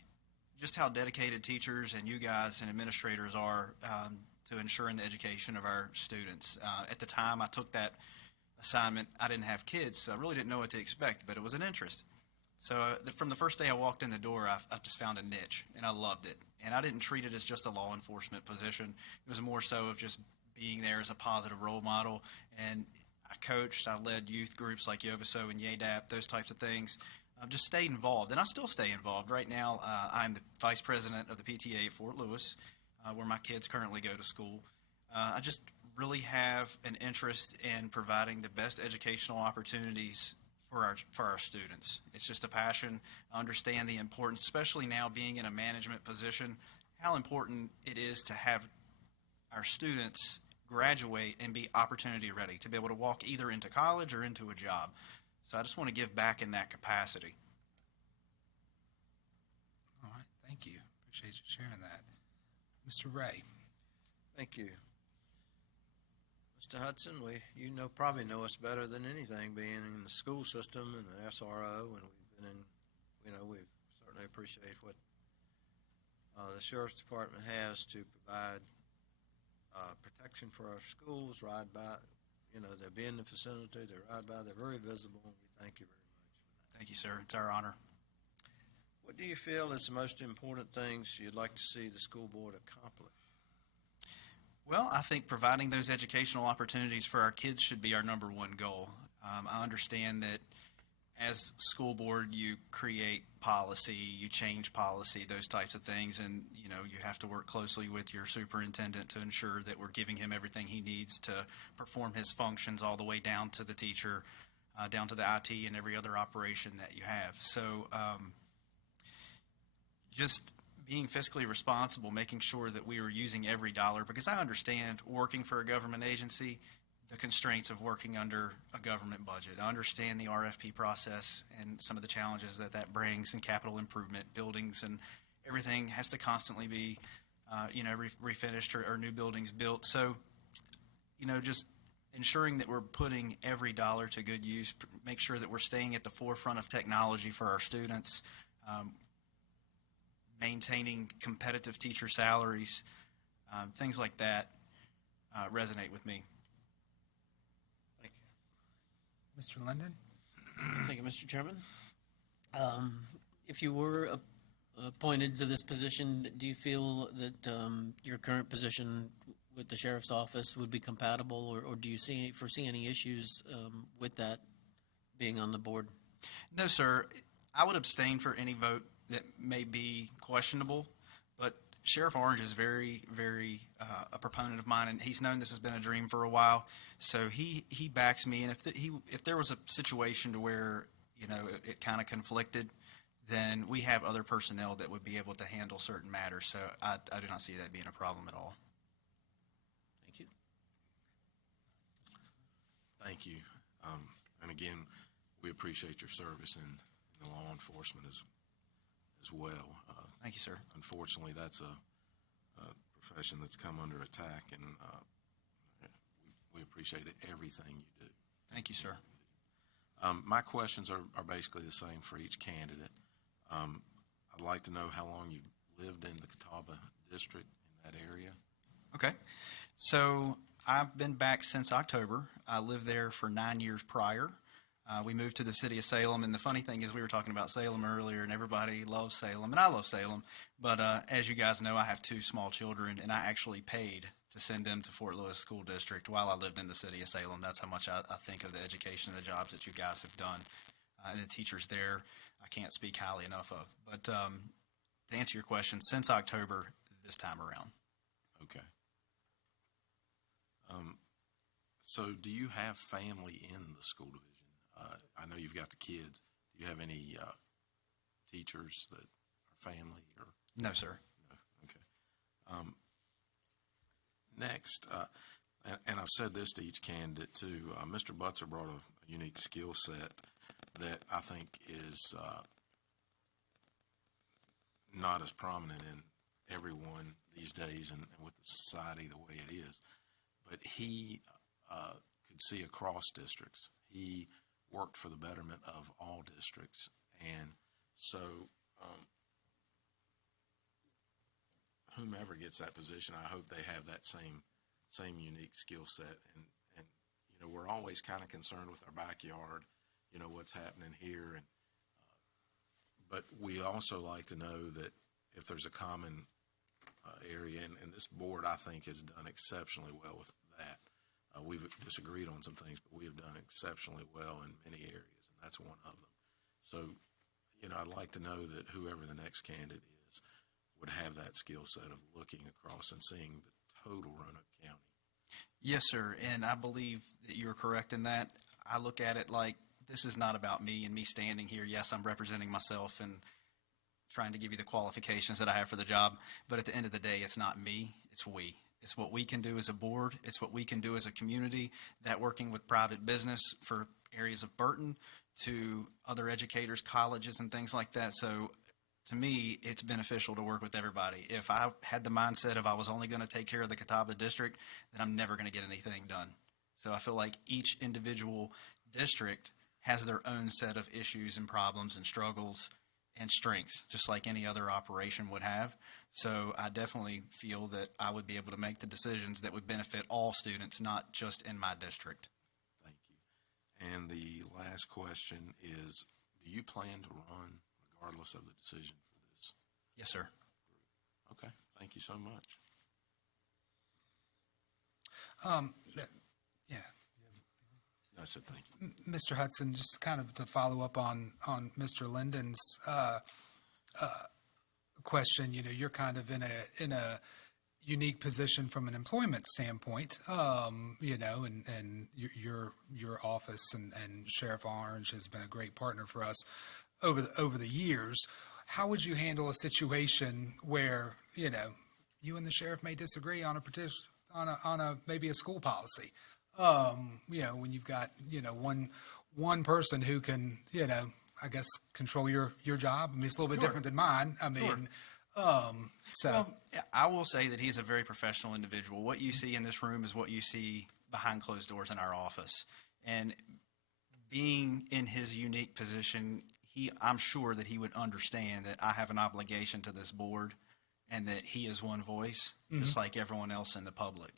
just how dedicated teachers and you guys and administrators are to ensuring the education of our students. At the time I took that assignment, I didn't have kids, so I really didn't know what to expect, but it was an interest. So from the first day I walked in the door, I just found a niche, and I loved it. And I didn't treat it as just a law enforcement position. It was more so of just being there as a positive role model. And I coached, I led youth groups like YOVASO and YADAP, those types of things. just stay involved. And I still stay involved. Right now, I'm the vice president of the PTA at Fort Lewis, where my kids currently go to school. I just really have an interest in providing the best educational opportunities for our students. It's just a passion. I understand the importance, especially now being in a management position, how important it is to have our students graduate and be opportunity ready, to be able to walk either into college or into a job. So I just want to give back in that capacity. All right, thank you. Appreciate you sharing that. Mr. Ray. Thank you. Mr. Hudson, you probably know us better than anything, being in the school system and the SRO, and we've been in, we certainly appreciate what the Sheriff's Department has to provide protection for our schools, ride by, they'll be in the vicinity, they ride by, they're very visible, and we thank you very much for that. Thank you, sir. It's our honor. What do you feel is the most important things you'd like to see the school board accomplish? Well, I think providing those educational opportunities for our kids should be our number one goal. I understand that as school board, you create policy, you change policy, those types of things, and you have to work closely with your superintendent to ensure that we're giving him everything he needs to perform his functions, all the way down to the teacher, down to the IT and every other operation that you have. So just being fiscally responsible, making sure that we are using every dollar, because I understand working for a government agency, the constraints of working under a government budget. I understand the RFP process and some of the challenges that brings, and capital improvement, buildings, and everything has to constantly be, refinished or new buildings built. So, just ensuring that we're putting every dollar to good use, make sure that we're staying at the forefront of technology for our students, maintaining competitive teacher salaries, things like that resonate with me. Thank you. Mr. Linden? Thank you, Mr. Chairman. If you were appointed to this position, do you feel that your current position with the sheriff's office would be compatible, or do you foresee any issues with that being on the board? No, sir. I would abstain for any vote that may be questionable, but Sheriff Orange is very, very a proponent of mine, and he's known this has been a dream for a while. So he backs me, and if there was a situation to where it kind of conflicted, then we have other personnel that would be able to handle certain matters. So I do not see that being a problem at all. Thank you. Thank you. And again, we appreciate your service in the law enforcement as well. Thank you, sir. Unfortunately, that's a profession that's come under attack, and we appreciate everything you do. Thank you, sir. My questions are basically the same for each candidate. I'd like to know how long you've lived in the Catawba District, in that area. Okay. So I've been back since October. I lived there for 9 years prior. We moved to the city of Salem, and the funny thing is we were talking about Salem earlier, and everybody loves Salem, and I love Salem, but as you guys know, I have 2 small children, and I actually paid to send them to Fort Lewis School District while I lived in the city of Salem. That's how much I think of the education and the jobs that you guys have done, and the teachers there I can't speak highly enough of. But to answer your question, since October this time around. Okay. So do you have family in the school division? I know you've got the kids. Do you have any teachers that are family or? No, sir. No? Okay. Next, and I've said this to each candidate too, Mr. Butzer brought a unique skill set that I think is not as prominent in everyone these days and with the society the way it is. But he could see across districts. He worked for the betterment of all districts. And so whomever gets that position, I hope they have that same unique skill set. And we're always kind of concerned with our backyard, what's happening here. And but we also like to know that if there's a common area, and this board, I think, has done exceptionally well with that. We've disagreed on some things, but we have done exceptionally well in many areas, and that's one of them. So I'd like to know that whoever the next candidate is would have that skill set of looking across and seeing the total Roanoke County. Yes, sir, and I believe that you're correct in that. I look at it like this is not about me and me standing here. Yes, I'm representing myself and trying to give you the qualifications that I have for the job, but at the end of the day, it's not me, it's we. It's what we can do as a board. It's what we can do as a community, that working with private business for areas of Burton to other educators, colleges, and things like that. So to me, it's beneficial to work with everybody. If I had the mindset of I was only going to take care of the Catawba District, then I'm never going to get anything done. So I feel like each individual district has their own set of issues and problems and struggles and strengths, just like any other operation would have. So I definitely feel that I would be able to make the decisions that would benefit all students, not just in my district. Thank you. And the last question is, do you plan to run regardless of the decision for this? Yes, sir. Okay, thank you so much. Yeah, I said thank you. Mr. Hudson, just kind of to follow up on Mr. Linden's question, you're kind of in a unique position from an employment standpoint, and your office and Sheriff Orange has been a great partner for us over the years. How would you handle a situation where, you and the sheriff may disagree on a maybe a school policy? When you've got, one person who can, I guess control your job. I mean, it's a little bit different than mine. I mean, so. Well, I will say that he's a very professional individual. What you see in this room is what you see behind closed doors in our office. And being in his unique position, I'm sure that he would understand that I have an obligation to this board and that he is one voice, just like everyone else in the public.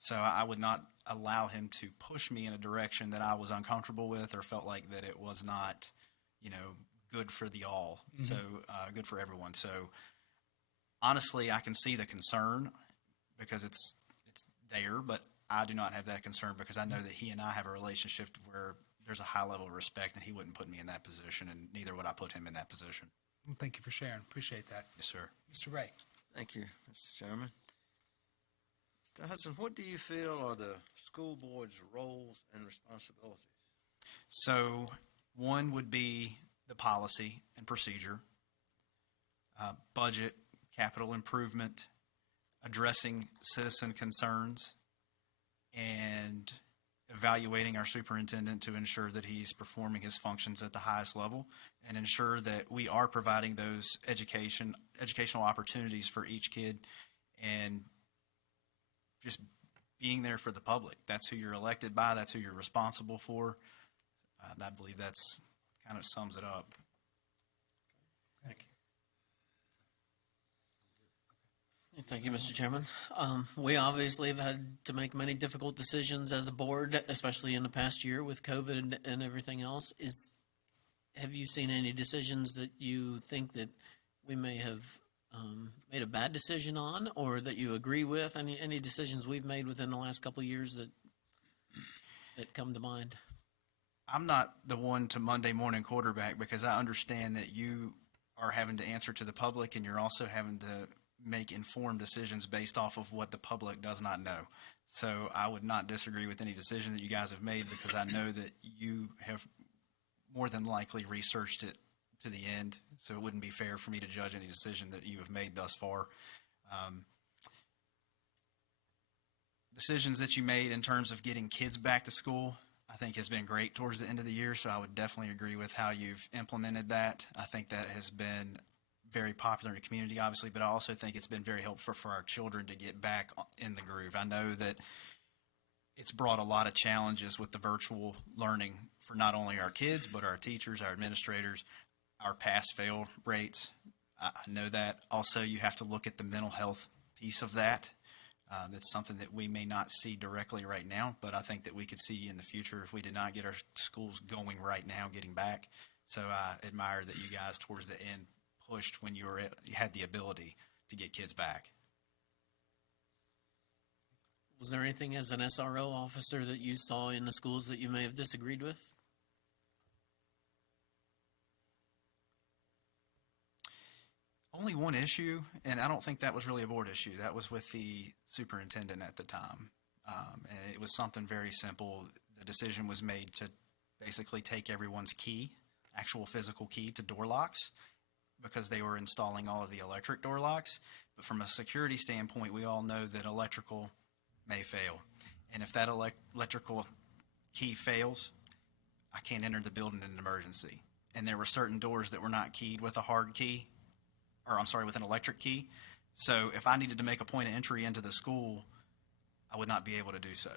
So I would not allow him to push me in a direction that I was uncomfortable with or felt like that it was not, good for the all. So good for everyone. So honestly, I can see the concern because it's there, but I do not have that concern because I know that he and I have a relationship where there's a high level of respect and he wouldn't put me in that position and neither would I put him in that position. Well, thank you for sharing. Appreciate that. Yes, sir. Mr. Ray. Thank you, Mr. Chairman. Mr. Hudson, what do you feel are the school board's roles and responsibilities? So one would be the policy and procedure, budget, capital improvement, addressing citizen concerns, and evaluating our superintendent to ensure that he's performing his functions at the highest level and ensure that we are providing those educational opportunities for each kid and just being there for the public. That's who you're elected by. That's who you're responsible for. I believe that's kind of sums it up. Thank you. Thank you, Mr. Chairman. We obviously have had to make many difficult decisions as a board, especially in the past year with COVID and everything else. Have you seen any decisions that you think that we may have made a bad decision on, or that you agree with? Any decisions we've made within the last couple of years that come to mind? I'm not the one to Monday morning quarterback because I understand that you are having to answer to the public and you're also having to make informed decisions based off of what the public does not know. So I would not disagree with any decision that you guys have made because I know that you have more than likely researched it to the end. So it wouldn't be fair for me to judge any decision that you have made thus far. Decisions that you made in terms of getting kids back to school, I think has been great towards the end of the year. So I would definitely agree with how you've implemented that. I think that has been very popular in the community, obviously, but I also think it's been very helpful for our children to get back in the groove. I know that it's brought a lot of challenges with the virtual learning for not only our kids, but our teachers, our administrators, our pass-fail rates. I know that. Also, you have to look at the mental health piece of that. That's something that we may not see directly right now, but I think that we could see in the future if we did not get our schools going right now, getting back. So I admire that you guys towards the end pushed when you had the ability to get kids back. Was there anything as an SRO officer that you saw in the schools that you may have disagreed with? only one issue, and I don't think that was really a board issue. That was with the superintendent at the time. And it was something very simple. The decision was made to basically take everyone's key, actual physical key, to door locks because they were installing all of the electric door locks. But from a security standpoint, we all know that electrical may fail. And if that electrical key fails, I can't enter the building in an emergency. And there were certain doors that were not keyed with a hard key, or I'm sorry, with an electric key. So if I needed to make a point of entry into the school, I would not be able to do so.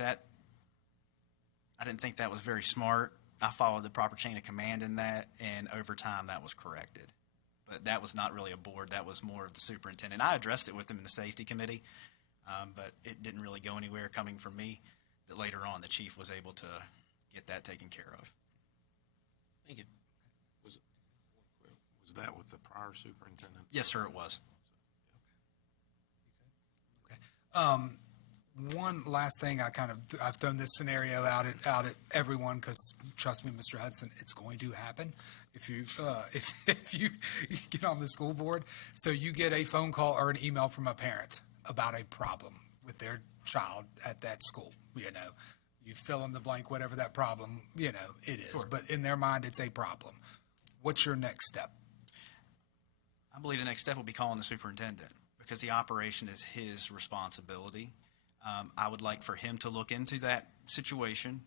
I didn't think that was very smart. I followed the proper chain of command in that, and over time that was corrected. But that was not really a board. That was more of the superintendent. I addressed it with him in the safety committee, but it didn't really go anywhere coming from me. But later on, the chief was able to get that taken care of. Thank you. Was that with the prior superintendent? Yes, sir, it was. One last thing, I've thrown this scenario out at everyone because trust me, Mr. Hudson, it's going to happen if you if you get on the school board. So you get a phone call or an email from a parent about a problem with their child at that school. You fill in the blank, whatever that problem it is. Sure. But in their mind, it's a problem. What's your next step? I believe the next step will be calling the superintendent because the operation is his responsibility. I would like for him to look into that situation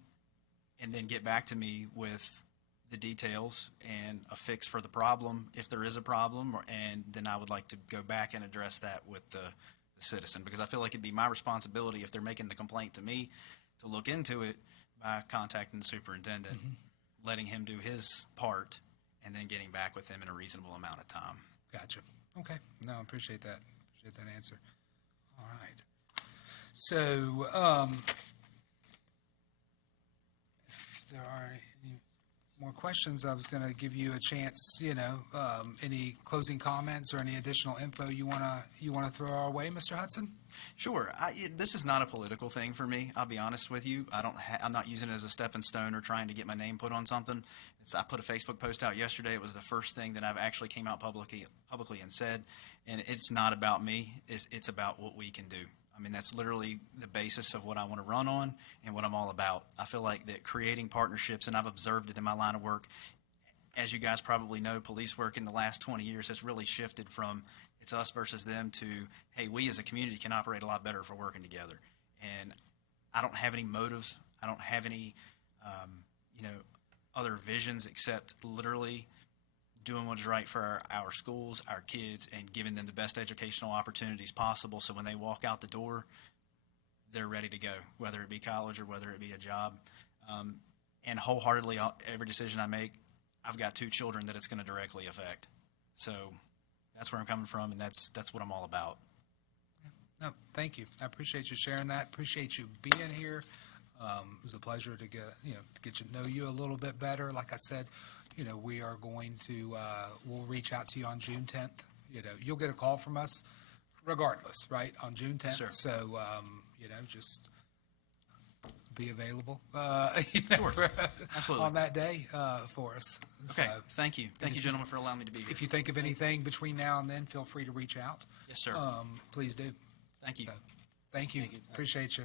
and then get back to me with the details and a fix for the problem, if there is a problem, and then I would like to go back and address that with the citizen, because I feel like it'd be my responsibility if they're making the complaint to me to look into it by contacting the superintendent, letting him do his part, and then getting back with him in a reasonable amount of time. Gotcha. Okay. No, I appreciate that. Appreciate that answer. All right. So, if there are any more questions, I was going to give you a chance, any closing comments or any additional info you want to throw our way, Mr. Hudson? Sure. This is not a political thing for me. I'll be honest with you. I'm not using it as a stepping stone or trying to get my name put on something. I put a Facebook post out yesterday. It was the first thing that I've actually came out publicly and said, and it's not about me. It's about what we can do. I mean, that's literally the basis of what I want to run on and what I'm all about. I feel like that creating partnerships, and I've observed it in my line of work, as you guys probably know, police work in the last 20 years has really shifted from it's us versus them to, hey, we as a community can operate a lot better if we're working together. And I don't have any motives. I don't have any, other visions except literally doing what is right for our schools, our kids, and giving them the best educational opportunities possible so when they walk out the door, they're ready to go, whether it be college or whether it be a job. And wholeheartedly, every decision I make, I've got 2 children that it's going to directly affect. So that's where I'm coming from, and that's what I'm all about. No, thank you. I appreciate you sharing that. Appreciate you being here. It was a pleasure to get to know you a little bit better. Like I said, we are going to, we'll reach out to you on June 10th. You'll get a call from us regardless, right, on June 10th. Sure. So, just be available, Sure. Absolutely. on that day for us. Okay, So, thank you. Thank you, gentlemen, for allowing me to be here. if you think of anything between now and then, feel free to reach out. Yes, sir. Please do. Thank you. So, thank you. Thank you. Appreciate you.